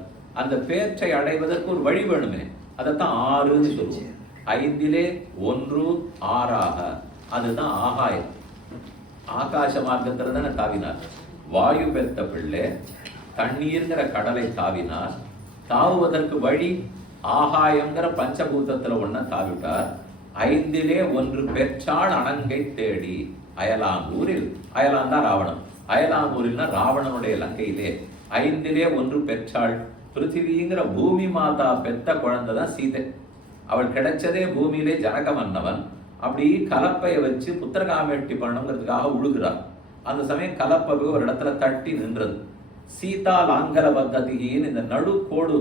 அந்த பேற்றை அடைவதற்கு ஒரு வழி வேணுமே, அதைத்தான் 6ன்னு சொல்லுவோம். 5லே 1 ஆறாக, அதுதான் ஆகாயம். ஆகாச மார்க்கத்தில் தானே தாவினார். வாயு பெற்ற பிள்ளை தண்ணீர்ங்கிற கடலை தாவினார். தாவுவதற்கு வழி ஆகாயங்கிற பஞ்சபூதத்துல ஒன்ன தாவிட்டார். 5லே 1 பெற்றாள் அணங்கை தேடி. அயலாங்கூரில், அயலான் தான் ராவணன். அயலாங்கூரில்னா ராவணனுடைய லங்கையிலே 5லே 1 பெற்றாள். பிருத்திவிங்கிற பூமி மாதா பெற்ற குழந்தை தான் சீதை. அவள் கிடைச்சதே பூமியிலே ஜனக மன்னவன். அப்படி கலப்பையை வச்சு புத்திரகாமேட்டி பண்ணணுங்கிறதுக்காக உழுகிறார். அந்த சமயம் கலப்பை ஒரு இடத்துல தட்டி நின்றது. சீதா லாங்கர பத்ததின்னு இந்த நடு கோடு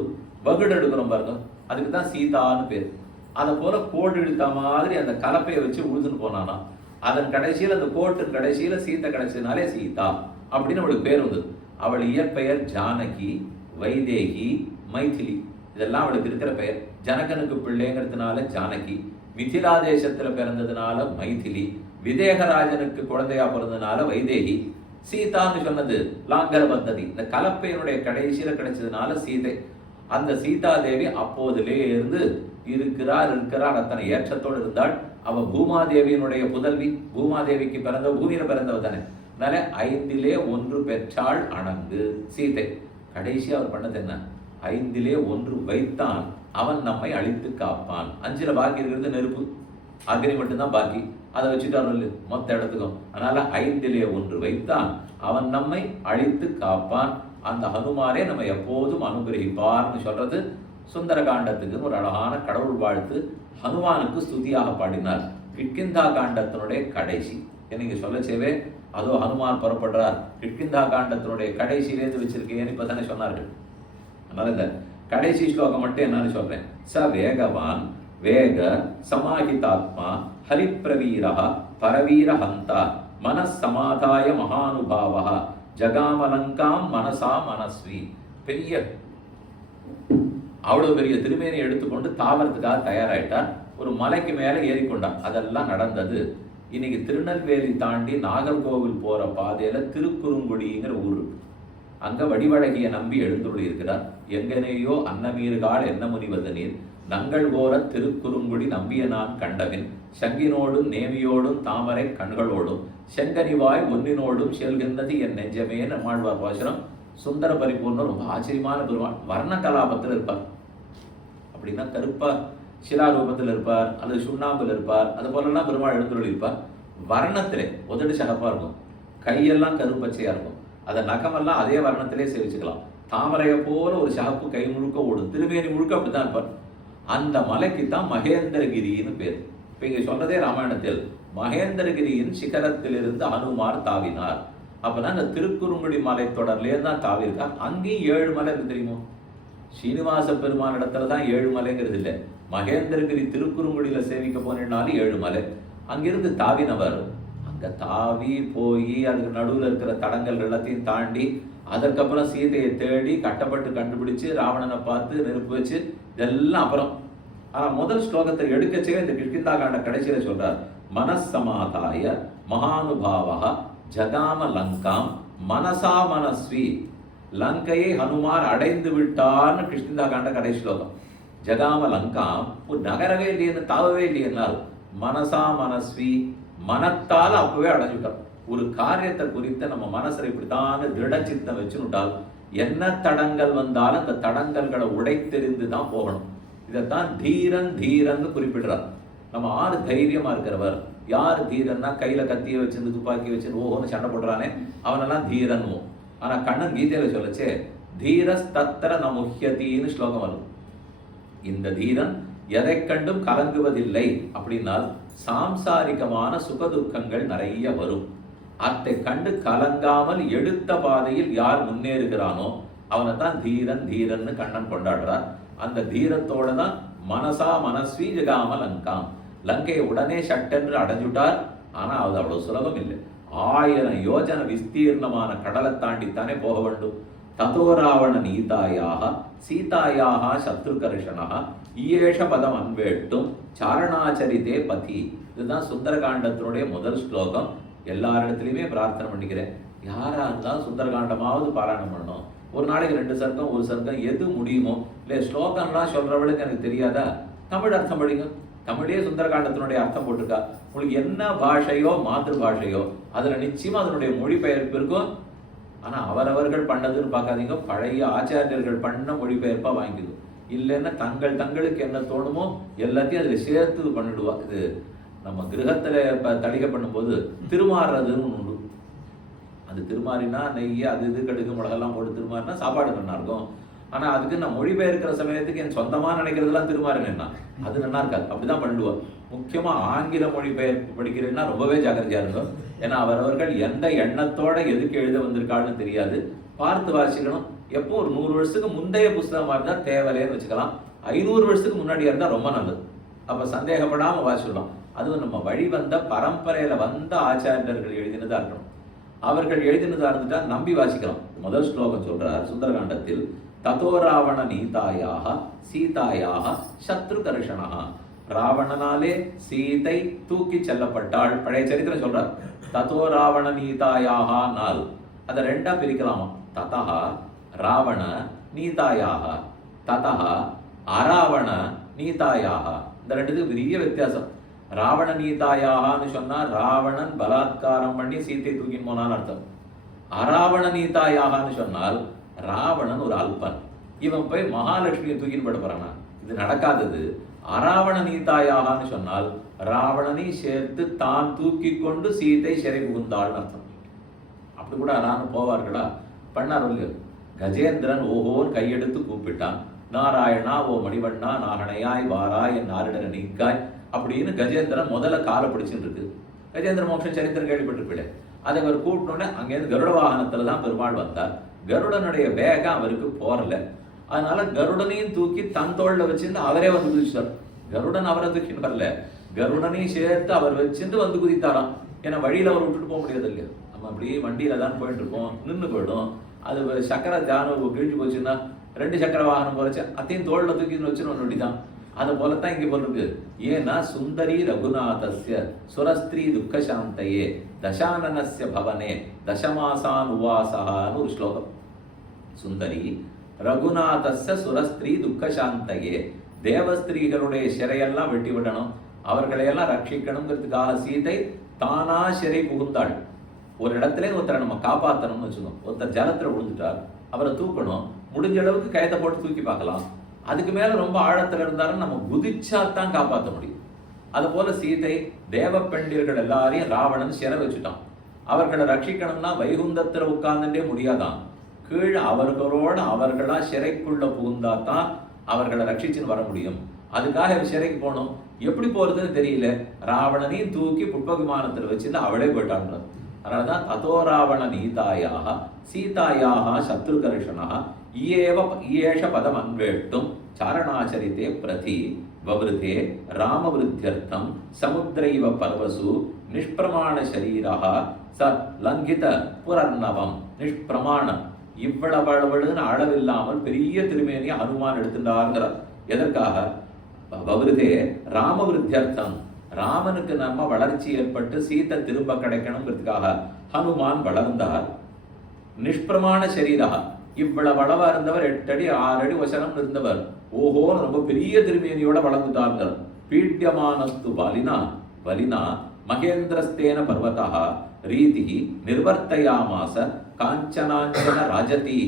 வகுடு எடுக்கிறோம் பாருங்க, அதுக்கு தான் சீதான்னு பேர். அதை போல கோடு இழுத்த மாதிரி அந்த கலப்பையை வச்சு உழுதுன்னு போனானா. அதன் கடைசியில் அந்த கோட்டின் கடைசியில சீதை கிடைச்சதுனாலே சீதா அப்படின்னு அவளுக்கு பேர் வந்தது. அவள் இயற்பெயர் ஜானகி, வைதேகி, மைதிலி, இதெல்லாம் அவளுக்கு இருக்கிற பெயர். ஜனகனுக்கு பிள்ளைங்கிறதுனால ஜானகி, மிதிலா தேசத்துல பிறந்ததுனால மைதிலி, விதேகராஜனுக்கு குழந்தையா பிறந்ததுனால வைதேகி. சீதான்னு சொன்னது லாங்கர பத்ததி, இந்த கலப்பையினுடைய கடைசியில கிடைச்சதுனால சீதை. அந்த சீதா தேவி அப்போதிலே இருந்து இருக்கிறார் அத்தனை ஏற்றத்தோடு இருந்தாள். அவ பூமாதேவியினுடைய புதல்வி. பூமாதேவிக்கு பிறந்த பூமியில பிறந்தவ தானே. அதனால 5லே 1 பெற்றாள் அணங்கு சீதை. கடைசி அவர் பண்ணது என்ன? 5லே 1 வைத்தான், அவன் நம்மை அழித்து காப்பான். 5ல பாக்கி இருக்கிறது நெருப்பு, அக்னி மட்டும்தான் பாக்கி. அதை வச்சுட்டாரு மொத்த இடத்துக்கும். அதனால 5லே 1 வைத்தான், அவன் நம்மை அழித்து காப்பான். அந்த ஹனுமாரே நம்ம எப்போதும் அனுகிரகிப்பார்னு சொல்றது சுந்தரகாண்டத்துக்கு ஒரு அழகான கடவுள் வாழ்த்து. ஹனுமானுக்கு ஸ்துதியாக பாடினார். கிட்கிந்தா காண்டத்தினுடைய கடைசி நீங்க சொல்லச்சேவே அதோ ஹனுமான் புறப்படுறார். கிட்கிந்தா காண்டத்தினுடைய கடைசியிலேருந்து வச்சிருக்கேன்னு இப்ப தானே சொன்னார்கள். அதனால இந்த கடைசி ஸ்லோகம் மட்டும் என்னன்னு சொல்றேன். ச வேகவான் வேக சமாஹிதாத்மா ஹரிப்பிரவீரா பரவீர ஹந்தா மனசமாதாய மகானுபாவா ஜகாமலங்காம் மனசா மனஸ்வி. பெரிய அவ்வளவு பெரிய திருமேனி எடுத்துக்கொண்டு தாவரத்துக்காக தயாராயிட்டார். ஒரு மலைக்கு மேல ஏறிக்கொண்டார். அதெல்லாம் நடந்தது. இன்னைக்கு திருநெல்வேலி தாண்டி நாகர்கோவில் போற பாதையில திருக்குறுங்குடிங்கிற ஊர், அங்க வடிவழகிய நம்பி எழுந்துள்ளி இருக்கிறார். எங்கனேயோ அன்னமீர்கால் என்ன முனிவது நீர் நங்கள் ஓர திருக்குறுங்குடி நம்பிய நான் கண்டவின் சங்கினோடும் நேமியோடும் தாமரை கண்களோடும் செங்கனிவாய் ஒன்னினோடும் செல்கின்றது என் நெஞ்சமே நம்மாழ்வார் பாசுரம் சுந்தர பரிபூர்ணம் ரொம்ப ஆச்சரியமான பெருமாள். வர்ண கலாபத்தில் இருப்பார். அப்படின்னா கருப்பா சிலாரூபத்தில் இருப்பார், அல்லது சுண்ணாம்பில் இருப்பார், அது போலலாம் பெருமாள் எழுந்துள்ள இருப்பார். வர்ணத்திலே உதடு சகப்பா இருக்கும், கையெல்லாம் கருப்பச்சையா இருக்கும், அதை நகமெல்லாம் அதே வர்ணத்திலே சேவிச்சுக்கலாம். தாமரையை போல ஒரு சகப்பு கை முழுக்க ஓடும், திருமேனி முழுக்க அப்படித்தான் இருப்பார். அந்த மலைக்கு தான் மகேந்திரகிரின்னு பேர். இப்ப இங்க சொல்றதே ராமாயணத்தில் மகேந்திரகிரியின் சிகரத்திலிருந்து ஹனுமார் தாவினார். அப்பதான் இந்த திருக்குறுங்குடி மலை தொடர்லேயே தான் தாவிருக்கார். அங்கேயும் 7 மலை இருக்கு தெரியுமோ. ஸ்ரீனிவாச பெருமான் இடத்துல தான் 7 மலைங்கிறது இல்லை. மகேந்திரகிரி திருக்குறுங்குடியில சேவிக்க போனாலும் 7 மலை. அங்கிருந்து தாவினவர் அங்க தாவி போய் அதுக்கு நடுவில் இருக்கிற தடங்கள் எல்லாத்தையும் தாண்டி அதற்கப்புறம் சீதையை தேடி கட்டப்பட்டு கண்டுபிடிச்சு ராவணனை பார்த்து நெருப்பு வச்சு இதெல்லாம் அப்புறம். ஆனா முதல் ஸ்லோகத்தை எடுக்கச்சே இந்த கிஷ்கிந்தா காண்ட கடைசியில சொல்றார், மனசமாதாய மகானுபாவா ஜகாம லங்காம் மனசா மனஸ்வி. லங்கையை ஹனுமார் அடைந்து விட்டான்னு கிஷ்கிந்தா காண்ட கடைசி ஸ்லோகம். ஜகாம லங்காம், ஒரு நகரவே இல்லையேன்னு தாவவே இல்லையென்னால் மனசா மனஸ்வி, மனத்தால் அப்பவே அடைஞ்சுட்டார். ஒரு காரியத்தை குறித்த நம்ம மனசுல இப்படித்தான் திட சித்தம் வச்சுட்டால் என்ன தடங்கள் வந்தாலும் அந்த தடங்கல்களை உடைத்தெறிந்து தான் போகணும். இதைத்தான் தீரன் தீரன் குறிப்பிடுறார். நம்ம ஆறு தைரியமா இருக்கிறவர். யார் தீரன்னா கையில கத்திய வச்சிருந்து துப்பாக்கி வச்சு ஓஹோன்னு சண்டை போடுறானே அவனெல்லாம் தீரன்மோ. ஆனா கண்ணன் கீதையில சொல்லச்சே தீரஸ்தத்திர நமுஹ்யத்தின்னு ஸ்லோகம் வரும். இந்த தீரன் எதை கண்டும் கலங்குவதில்லை அப்படின்னால் சாம்சாரிகமான சுகதுக்கங்கள் நிறைய வரும். அதை கண்டு கலங்காமல் எடுத்த பாதையில் யார் முன்னேறுகிறானோ அவனை தான் தீரன் தீரன்னு கண்ணன் கொண்டாடுறார். அந்த தீரத்தோட தான் மனசா மனஸ்வி ஜகாம லங்காம். லங்கையை உடனே சட்டென்று அடைஞ்சுட்டார். ஆனா அது அவ்வளவு சுலபம் இல்லை. 1000 யோஜன விஸ்தீர்ணமான கடலை தாண்டித்தானே போக வேண்டும். ததோ ராவண நீதாயாக சீதாயாக சத்ருகர்ஷனா ஈயேஷ பதம் அன்வேட்டும் சாரணாச்சரித்தே பதி. இதுதான் சுந்தரகாண்டத்தினுடைய முதல் ஸ்லோகம். எல்லாரிடத்துலையுமே பிரார்த்தனை பண்ணிக்கிறேன், யாரா இருந்தாலும் சுந்தரகாண்டமாவது பாராயணம் பண்ணணும். ஒரு நாளைக்கு 2 சர்க்கம் 1 சர்க்கம் எது முடியுமோ. இல்லை ஸ்லோகம்லாம் சொல்றவளுக்கு எனக்கு தெரியாதா, தமிழ் அர்த்தம் படிங்க. தமிழே சுந்தரகாண்டத்தினுடைய அர்த்தம் போட்டிருக்கா. உங்களுக்கு என்ன பாஷையோ மாதృ பாஷையோ அதுல நிச்சயமா அதனுடைய மொழிபெயர்ப்பு இருக்கும். ஆனா அவரவர்கள் பண்ணதுன்னு பார்க்காதீங்க, பழைய ஆச்சாரியர்கள் பண்ண மொழிபெயர்ப்பா வாங்கிக்குது. இல்லைன்னா தங்களுக்கு என்ன தோணுமோ எல்லாத்தையும் அதுல சேர்த்து பண்ணிடுவா. இது நம்ம கிரகத்துல தளிகை பண்ணும்போது திருமாறுறதுன்னு உண்டு. அது திருமாறினா நெய் அது இது கடுகு மிளகெல்லாம் போட்டு திருமாறினா சாப்பாடு நல்லா இருக்கும். ஆனா அதுக்கு நான் மொழிபெயர்க்கிற சமயத்துக்கு என் சொந்தமா நினைக்கிறதுலாம் திருமாறுனா அது நல்லா இருக்காது. அப்படிதான் பண்ணிடுவோம். முக்கியமா ஆங்கில மொழிபெயர்ப்பு படிக்கிறதுனா ரொம்பவே ஜாக்கிரதையா இருக்கும். ஏன்னா அவரவர்கள் எந்த எண்ணத்தோட எதுக்கு எழுத வந்திருக்கான்னு தெரியாது. பார்த்து வாசிக்கணும். எப்போ ஒரு 100 வருஷத்துக்கு முந்தைய புஸ்தகமா இருந்தா தேவையில்லைன்னு வச்சுக்கலாம். 500 வருஷத்துக்கு முன்னாடியா இருந்தா ரொம்ப நல்லது. அப்ப சந்தேகப்படாம வாசிக்கலாம். அதுவும் நம்ம வழி வந்த பரம்பரையில வந்த ஆச்சாரியர்கள் எழுதினதா இருக்கணும். அவர்கள் எழுதினதா இருந்துட்டா நம்பி வாசிக்கலாம். முதல் ஸ்லோகம் சொல்றார் சுந்தரகாண்டத்தில், ததோ ராவண நீதாயாக சீதாயாக சத்ருகர்ஷனா. ராவணனாலே சீதை தூக்கி செல்லப்பட்டாள். பழைய சரித்திரம் சொல்றார். ததோ ராவண நீதாயாக நாள் அதை 2ஆ பிரிக்கலாமா. ததா ராவண நீதாயாக, ததா அராவண நீதாயாக. இந்த 2த்துக்கு பெரிய வித்தியாசம். ராவண நீதாயான்னு சொன்னா ராவணன் பலாத்காரம் பண்ணி சீத்தை தூக்கின்னு போனான்னு அர்த்தம். அராவண நீதாயான்னு சொன்னால் ராவணன் ஒரு அல்பன், இவன் போய் மகாலட்சுமியை தூக்கின்னு போட போறானா. இது நடக்காதது. அராவண நீதாயான்னு சொன்னால் ராவணனை சேர்த்து தான் தூக்கி கொண்டு சீதை சிறை புகுந்தாள்னு அர்த்தம். அப்படி கூட அரான்னு போவார்களா? பண்ணார்கள். கஜேந்திரன் ஓஹோன்னு கையெடுத்து கூப்பிட்டான். நாராயணா ஓ மணிவண்ணா நாகனையாய் வாராய் என் நாரிடர நீக்காய் அப்படின்னு கஜேந்திரன் முதல்ல காலை பிடிச்சுட்டு இருக்கு. கஜேந்திர மோட்சம் சரித்திரம் கேள்விப்பட்டிருப்பிட. அதை அவர் கூப்பிட்டோன்னே அங்கேருந்து கருட வாகனத்துல தான் பெருமாள் வந்தார். கருடனுடைய வேகம் அவருக்கு போறல. அதனால கருடனையும் தூக்கி தன் தோல்ல வச்சிருந்து அவரே வந்து குதிச்சார். கருடன் அவரை தூக்கின்னு வரல, கருடனையும் சேர்த்து அவர் வச்சிருந்து வந்து குதித்தாராம். ஏன்னா வழியில அவர் விட்டுட்டு போக முடியாது இல்லையா. நம்ம அப்படியே வண்டியில தான் போயிட்டு இருக்கோம், நின்று போயிடும். அது சக்கர தியானம் கிழிஞ்சு போச்சுன்னா 2 சக்கர வாகனம் போறச்சு அத்தையும் தோல்ல தூக்கின்னு வச்சுன்னு ஒன்றுதான். அது போலத்தான் இங்க போட்டிருக்கு. ஏன்னா சுந்தரி ரகுநாதஸ்ய சுரஸ்திரீ துக்கசாந்தையே தசானனஸ்ய பவனே தசமாசான் உவாசகான்னு ஒரு ஸ்லோகம். சுந்தரி ரகுநாதஸ்ய சுரஸ்திரீ துக்கசாந்தையே, தேவஸ்திரீகளுடைய சிறையெல்லாம் வெட்டி விடணும், அவர்களையெல்லாம் ரட்சிக்கணுங்கிறதுக்காக சீதை தானா சிறை புகுந்தாள். ஒரு இடத்துல ஒருத்தரை நம்ம காப்பாற்றணும்னு வச்சுக்கோம். ஒருத்தர் ஜலத்துல விழுந்துட்டார், அவரை தூக்கணும், முடிஞ்ச அளவுக்கு கயத்தை போட்டு தூக்கி பார்க்கலாம். அதுக்கு மேல ரொம்ப ஆழத்துல இருந்தாலும் நம்ம குதிச்சாத்தான் காப்பாற்ற முடியும். அது போல சீதை தேவ பெண்டிர்கள் எல்லாரையும் ராவணன் சிறை வச்சுட்டான். அவர்களை ரட்சிக்கணும்னா வைகுந்தத்துல உட்கார்ந்துட்டே முடியாதான், கீழே அவர்களா சிறைக்குள்ள புகுந்தாதான் அவர்களை ரட்சிச்சுன்னு வர முடியும். அதுக்காக சிறைக்கு போகணும். எப்படி போறதுன்னு தெரியல. ராவணனையும் தூக்கி புஷ்ப விமானத்தில் வச்சுன்னு அவளே போயிட்டாங்க. அதனாலதான் ததோ ராவண நீதாயாக சீதாயாக சத்ருகர்ஷனா ஈயேஷ பதம் அன்வேட்டும் சாரணாச்சரித்தே பிரதி வவ்ருதே ராமவிருத்தியர்த்தம் சமுத்திரைவ பர்வசு நிஷ்பிரமாண சரீரா ச லங்கித புரர்ணவம். நிஷ்பிரமாணம், இவ்வளவுன்னு அளவில்லாமல் பெரிய திருமேனியை ஹனுமான் எடுத்துட்டாருங்கிறார். எதற்காக? வவ்ருதே ராமவிருத்தியர்த்தம், ராமனுக்கு நம்ம வளர்ச்சி ஏற்பட்டு சீத்தை திரும்ப கிடைக்கணுங்கிறதுக்காக ஹனுமான் வளர்ந்தார். நிஷ்பிரமாண சரீரா, இவ்வளவு அளவா இருந்தவர் 8 அடி 6 அடி வசனம் இருந்தவர் ஓஹோன்னு ரொம்ப பெரிய திருமேனியோட வளர்ந்துட்டார்கள். பீட்யமானஸ்து வலினா வலினா மகேந்திரஸ்தேன பர்வதா ரீதி நிர்வர்த்தயாமாச காஞ்சனாஞ்சன ராஜதீ.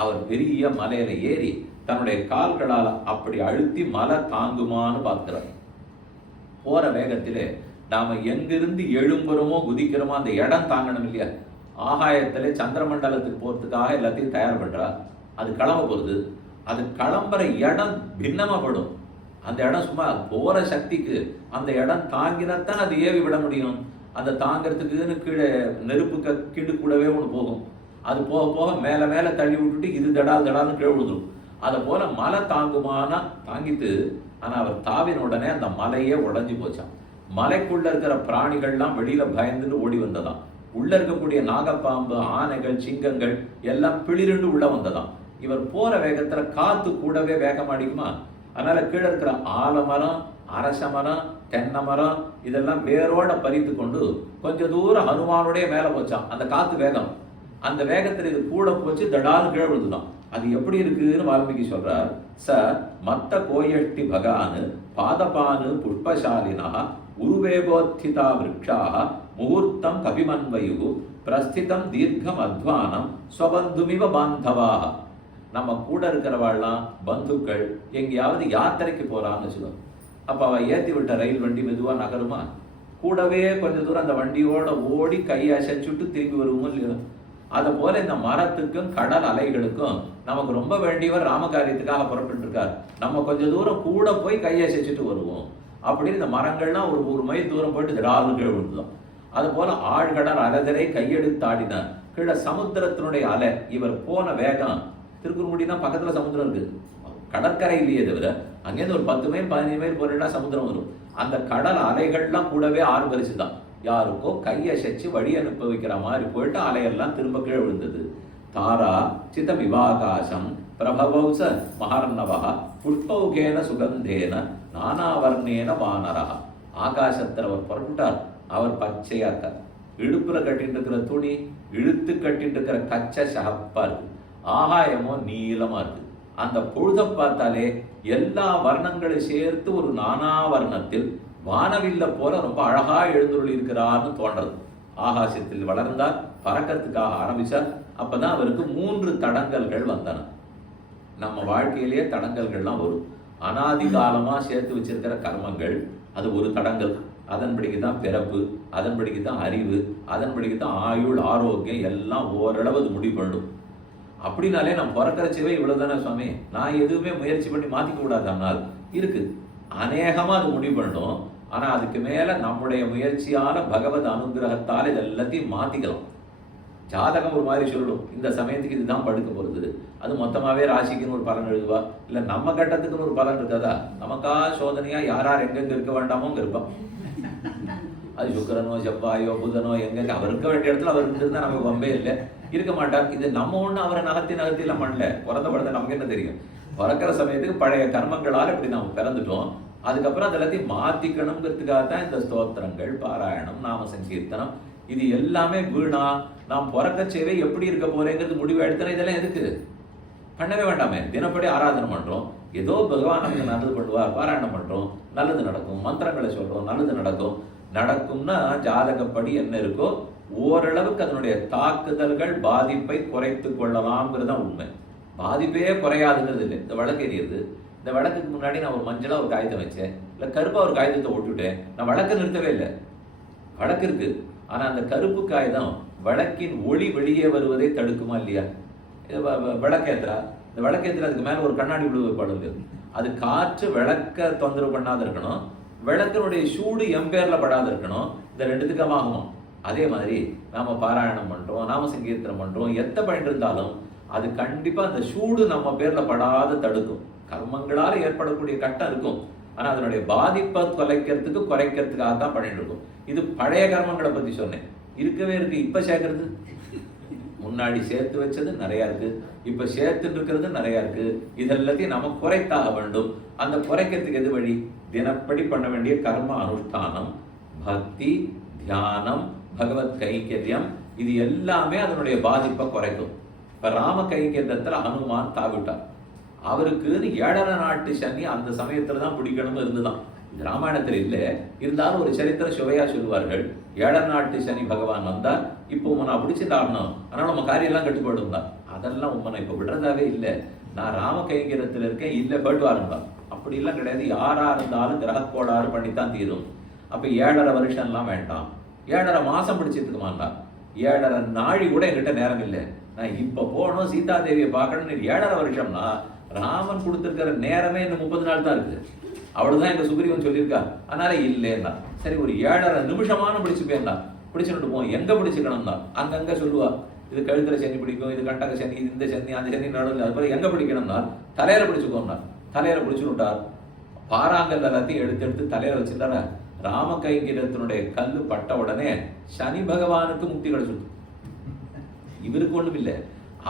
அவர் பெரிய மலையில ஏறி தன்னுடைய கால்களால் அப்படி அழுத்தி மலை தாங்குமான்னு பார்க்கிறார். போற வேகத்திலே நாம எங்கிருந்து எழும்புறோமோ குதிக்கிறோமோ அந்த இடம் தாங்கணும் இல்லையா? ஆகாயத்திலே சந்திரமண்டலத்துக்கு போறதுக்காக எல்லாத்தையும் தயார் பண்றா. அது கிளம்ப போகுது. அது கிளம்புற இடம் பின்னமாப்படும். அந்த இடம் சும்மா போற சக்திக்கு அந்த இடம் தாங்கினாத்தான் அது ஏவி விட முடியும். அந்த தாங்கிறதுக்குன்னு கீழே நெருப்பு கீழே கூடவே ஒன்று போகும். அது போக போக மேல மேல தள்ளி விட்டுட்டு இது தடால்னு கீழே விழுதும். அதை போல மலை தாங்குமானா தாங்கிட்டு, ஆனா அவர் தாவின உடனே அந்த மலையே உடைஞ்சு போச்சான். மலைக்குள்ள இருக்கிற பிராணிகள்லாம் வெளியில பயந்துட்டு ஓடி வந்ததாம். உள்ள இருக்கக்கூடிய நாகப்பாம்பு, ஆனைகள், சிங்கங்கள் எல்லாம் பிளிருண்டு உள்ள வந்ததாம். இவர் போற வேகத்துல காத்து கூடவே வேகம் அடிக்குமா? அதனால கீழே இருக்கிற ஆலமரம், அரச மரம், தென்னை மரம் இதெல்லாம் வேரோட பறித்து கொண்டு கொஞ்ச தூரம் ஹனுமானுடைய மேல போச்சான். அந்த காத்து வேகம், அந்த வேகத்துல இது கூட போச்சு, தடால் கீழே விழுதுதான். அது எப்படி இருக்குன்னு வால்மீகி சொல்றார். ச மத்த கோயஷ்டி பகானு பாதபானு புஷ்பசாலினா உருவேகோத்திதா விருட்சாக முகூர்த்தம் கபிமன்வயு பிரஸ்திதம் தீர்க்கம் அத்வானம் ஸ்வபந்துமிவ பாந்தவாக. நம்ம கூட இருக்கிறவாள்லாம் பந்துக்கள் எங்கேயாவது யாத்திரைக்கு போறான்னு சொல்லுவோம். அப்ப அவ ஏற்றி விட்ட ரயில் வண்டி மெதுவா நகருமா? கூடவே கொஞ்ச தூரம் அந்த வண்டியோட ஓடி கையை அசைச்சுட்டு திரும்பி வருவோம் இல்லையா? அதை போல இந்த மரத்துக்கும் கடல் அலைகளுக்கும் நமக்கு ரொம்ப வேண்டியவர் ராமகாரியத்துக்காக புறப்பட்டு இருக்கார். நம்ம கொஞ்ச தூரம் கூட போய் கையை அசைச்சுட்டு வருவோம். அப்படின்னு இந்த மரங்கள்லாம் ஒரு மைல் தூரம் போயிட்டு திடாலும் கீழே விழுந்துதான். அது போல ஆழ்கடல் அலதரை கையெடுத்தாடினார். கீழே சமுத்திரத்தினுடைய அலை. இவர் போன வேகம், திருக்குறுங்குடினா பக்கத்துல சமுத்திரம் இருக்கு, கடற்கரை இல்லையே தவிர அங்கேருந்து ஒரு 10 மைல் 15 மைல் போறா சமுத்திரம் வரும். அந்த கடல் அலைகள்லாம் கூடவே ஆர்ப்பரிச்சுதான். யாருக்கோ கையசைச்சு வழி அனுப்ப வைக்கிற மாதிரி போயிட்டு அலையெல்லாம் திரும்ப கீழே விழுந்தது. தாரா சித விவாகாசம் பிரபவௌச மகர்ணவா புஷ்பௌகேன சுகந்தேன நானாவர்ணேன வானரா. ஆகாசத்தில் அவர் புறப்பட்டார். அவர் பச்சையா இருக்கார். இடுப்புல கட்டிட்டு இருக்கிற துணி, இழுத்து கட்டிட்டு இருக்கிற கச்சை சகப்பா இருக்கு. ஆகாயமோ நீளமா இருக்கு. அந்த பொழுத பார்த்தாலே எல்லா வர்ணங்களை சேர்த்து ஒரு நானா வர்ணத்தில் வானவில்ல போல ரொம்ப அழகா எழுந்துள்ளி இருக்கிறார்னு தோன்றது. ஆகாசத்தில் வளர்ந்தார், பறக்கிறதுக்காக ஆரம்பிச்சார். அப்பதான் அவருக்கு 3 தடங்கல்கள் வந்தன. நம்ம வாழ்க்கையிலேயே தடங்கல்கள்லாம் வரும். அனாதி காலமா சேர்த்து வச்சிருக்கிற கர்மங்கள், அது ஒரு தடங்கல். அதன்படிக்குதான் பிறப்பு, அதன்படிக்குதான் அறிவு, அதன்படிக்குதான் ஆயுள், ஆரோக்கியம் எல்லாம் ஓரளவு அது முடிவு பண்ணும். அப்படின்னாலே நான் பிறக்கிறச்சவே இவ்வளவுதானே சுவாமி, நான் எதுவுமே முயற்சி பண்ணி மாத்திக்க கூடாது. ஆனால் இருக்கு, அநேகமா அது முடிவு பண்ணும். ஆனா அதுக்கு மேல நம்முடைய முயற்சியான பகவத் அனுகிரகத்தால் இது எல்லாத்தையும் மாத்திக்கலாம். ஜாதகம் ஒரு மாதிரி சொல்லிடும், இந்த சமயத்துக்கு இதுதான் படுக்க போறது, அது மொத்தமாவே ராசிக்குன்னு ஒரு பலன் எழுதுவா, இல்ல நம்ம கட்டத்துக்குன்னு ஒரு பலன் இருக்காதா? நமக்கா சோதனையா யார் எங்கெங்க இருக்க வேண்டாமோங்க இருப்பான். அது சுக்கரனோ செவ்வாயோ புதனோ எங்கெங்க அவர் இருக்க வேண்டிய இடத்துல அவர் இருந்திருந்தா நமக்கு வம்பே இல்லை, இருக்க மாட்டார். இது நம்ம ஒண்ணு அவரை நகர்த்தி எல்லாம் பண்ணல. பிறந்த படத்தை நமக்கு என்ன தெரியும்? பிறக்கிற சமயத்துக்கு பழைய கர்மங்களால் இப்படி நம்ம பிறந்துட்டோம். அதுக்கப்புறம் அது எல்லாத்தையும் மாத்திக்கணுங்கிறதுக்காக தான் இந்த ஸ்தோத்திரங்கள், பாராயணம், நாம சங்கீர்த்தனம், இது எல்லாமே வீணா. நாம் பிறக்க சேவை எப்படி இருக்க போறேங்கிறது முடிவு எடுத்தனா இதெல்லாம் எதுக்கு? பண்ணவே வேண்டாமே. தினப்படி ஆராதனை பண்றோம், ஏதோ பகவான் நமக்கு நல்லது பண்ணுவார், பாராயணம் பண்றோம், நல்லது நடக்கும், மந்திரங்களை சொல்றோம், நல்லது நடக்கும். நடக்கும்னா ஜாதகப்படி என்ன இருக்கோ ஓரளவுக்கு அதனுடைய தாக்குதல்கள் பாதிப்பை குறைத்து கொள்ளலாம்ங்கிறது தான் உண்மை. பாதிப்பே குறையாதுங்கிறது இல்லை. இந்த விளக்கு எரியுது, இந்த விளக்குக்கு முன்னாடி நான் ஒரு மஞ்சளா ஒரு காகிதம் வச்சேன், இல்லை கருப்பா ஒரு காகிதத்தை ஓட்டுவிட்டேன், நான் விளக்கு நிறுத்தவே இல்லை. விளக்கு இருக்கு, ஆனா அந்த கருப்பு காகிதம் விளக்கின் ஒளி வெளியே வருவதை தடுக்குமா இல்லையா? விளக்கேத்துறா, இந்த விளக்கேத்துறா அதுக்கு மேல ஒரு கண்ணாடி விழுவப்படுது, அது காற்று விளக்க தொந்தரவு பண்ணாத இருக்கணும், விளக்கினுடைய சூடு எம்பேர்ல படாத இருக்கணும். இந்த ரெண்டுத்துக்கமாகும். அதே மாதிரி நாம பாராயணம் பண்றோம், நாம சங்கீர்த்தனம் பண்றோம், எத்த பண்ணிட்டு இருந்தாலும் அது கண்டிப்பா அந்த சூடு நம்ம பேர்ல படாத தடுக்கும். கர்மங்களால ஏற்படக்கூடிய கட்டம் இருக்கும், ஆனா அதனுடைய பாதிப்பை குறைக்கிறதுக்காக தான் பண்ணிட்டு இருக்கும். இது பழைய கர்மங்களை பத்தி சொன்னேன். இருக்கவே இருக்கு, இப்ப சேர்க்கறது. முன்னாடி சேர்த்து வச்சது நிறைய இருக்கு, இப்ப சேர்த்துட்டு இருக்கிறது நிறைய இருக்கு. இதெல்லாத்தையும் நம்ம குறைத்தாக வேண்டும். அந்த குறைக்கிறதுக்கு எது வழி? தினப்படி பண்ண வேண்டிய கர்ம அனுஷ்டானம், பக்தி, தியானம், பகவத் கைங்கரியம், இது எல்லாமே அதனுடைய பாதிப்பை குறைக்கும். இப்ப ராம கைங்கரியத்துல ஹனுமான் தாவிட்டார். அவருக்கு 7.5 நாட்டு சனி அந்த சமயத்துல தான் பிடிக்கணும்னு இருந்துதான். ராமாயணத்தில் இல்லை, இருந்தாலும் ஒரு சரித்திர சுவையா சொல்லுவார்கள். 7.5 நாட்டு சனி பகவான் வந்தார், இப்போ உன்னை பிடிச்சிட்டாடணும், அதனால நம்ம காரியம் எல்லாம் கட்டுப்பாடு தான். அதெல்லாம் உண்மை இப்ப விடுறதாவே இல்லை. நான் ராம கைங்கரியத்தில் இருக்கேன், இல்லை போயிட்டு வாருந்தான். அப்படி எல்லாம் கிடையாது. யாரா இருந்தாலும் கிரகக்கோளாறு பண்ணித்தான் தீரும். அப்ப 7.5 வருஷம் எல்லாம் வேண்டாம், 7.5 மாசம் பிடிச்சிட்டு மாட்டான். 7.5 நாழி கூட என்கிட்ட நேரம் இல்லை, நான் இப்ப போகணும் சீதா தேவியை பார்க்கணும். 7.5 வருஷம்னா ராமன் கொடுத்திருக்கிற நேரமே இன்னும் 30 நாள் தான் இருக்கு. அவ்வளவுதான் எங்க சுக்ரீவன் சொல்லியிருக்கா. அதனால இல்லைன்னா சரி ஒரு 7.5 நிமிஷமான பிடிச்சுப்பேன்டா, பிடிச்சுட்டு போவோம். எங்க பிடிச்சுக்கணும் தான் அங்கங்க சொல்லுவா. இது கழுத்துல சனி பிடிக்கும், இது கண்டக சனி, இந்த சனி, அந்த சனி நடுவில். அது போல எங்க பிடிக்கணும்னா தலையில பிடிச்சுக்கோன்னா தலையில பிடிச்சுட்டார். பாறாங்கல் எல்லாத்தையும் எடுத்து தலையில வச்சுட்டார. ராம கைங்கரியத்தினுடைய கல்லு பட்ட உடனே சனி பகவானுக்கு முக்தி கிடைச்சது. இவருக்கு ஒண்ணும் இல்லை,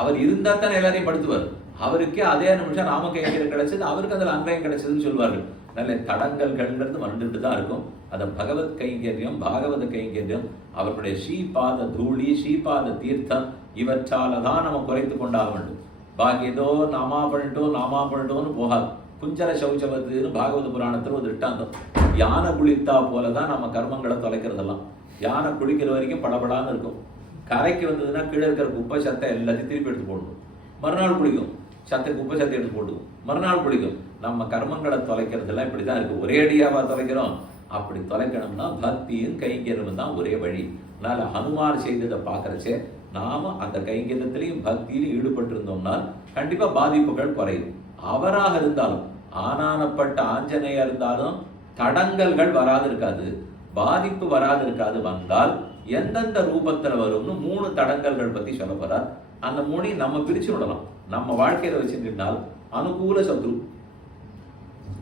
அவர் இருந்தா தானே எல்லாரையும் படுத்துவார். அவருக்கே அதே நிமிஷம் ராம கைங்கரியம் கிடைச்சது, அவருக்கு அதில் அன்றையம் கிடைச்சதுன்னு சொல்வார்கள். நல்ல தடங்கல்கள்ங்கிறது வந்துட்டு தான் இருக்கும். அந்த பகவத் கைங்கரியம், பாகவத கைங்கரியம், அவருடைய ஸ்ரீபாத தூளி, ஸ்ரீபாத தீர்த்தம், இவற்றால தான் நம்ம குறைத்து கொண்டாக வேண்டும். பாக்கி ஏதோ நாமா பண்ணிட்டோம்னு போகாது. குஞ்சர சௌச்சவத்துன்னு பாகவத புராணத்தில் ஒரு திட்டாந்தம். யானை குளித்தா போலதான் நம்ம கர்மங்களை தொலைக்கிறதெல்லாம். யானை குளிக்கிற வரைக்கும் படபடான்னு இருக்கும். கரைக்கு வந்ததுன்னா கீழே இருக்கிற குப்பை சத்தை எல்லாத்தையும் திருப்பி எடுத்து போடணும். மறுநாள் குளிக்கும், சத்தை குப்பை சத்தை எடுத்து போடுவோம், மறுநாள் குளிக்கும். நம்ம கர்மங்களை தொலைக்கிறதுலாம் இப்படிதான் இருக்கு. ஒரே அடியாவா தொலைக்கிறோம்? அப்படி தொலைக்கணும்னா பக்தியும் கைங்கரியமும் தான் ஒரே வழி. அதனால ஹனுமார் செய்ததை பார்க்கறச்சே நாம அந்த கைங்கரியத்திலையும் பக்தியிலும் ஈடுபட்டு இருந்தோம்னா கண்டிப்பா பாதிப்புகள் குறையும். அவராக இருந்தாலும், ஆனானப்பட்ட ஆஞ்சநேயா இருந்தாலும் தடங்கல்கள் வராது இருக்காது, பாதிப்பு வராது இருக்காது. வந்தால் எந்தெந்த ரூபத்துல வரும்னு 3 தடங்கல்கள் பத்தி சொல்ல போறார். அந்த 3 நம்ம பிரிச்சு விடலாம். நம்ம வாழ்க்கையில வச்சுக்கிட்டால் அனுகூல சத்ரு,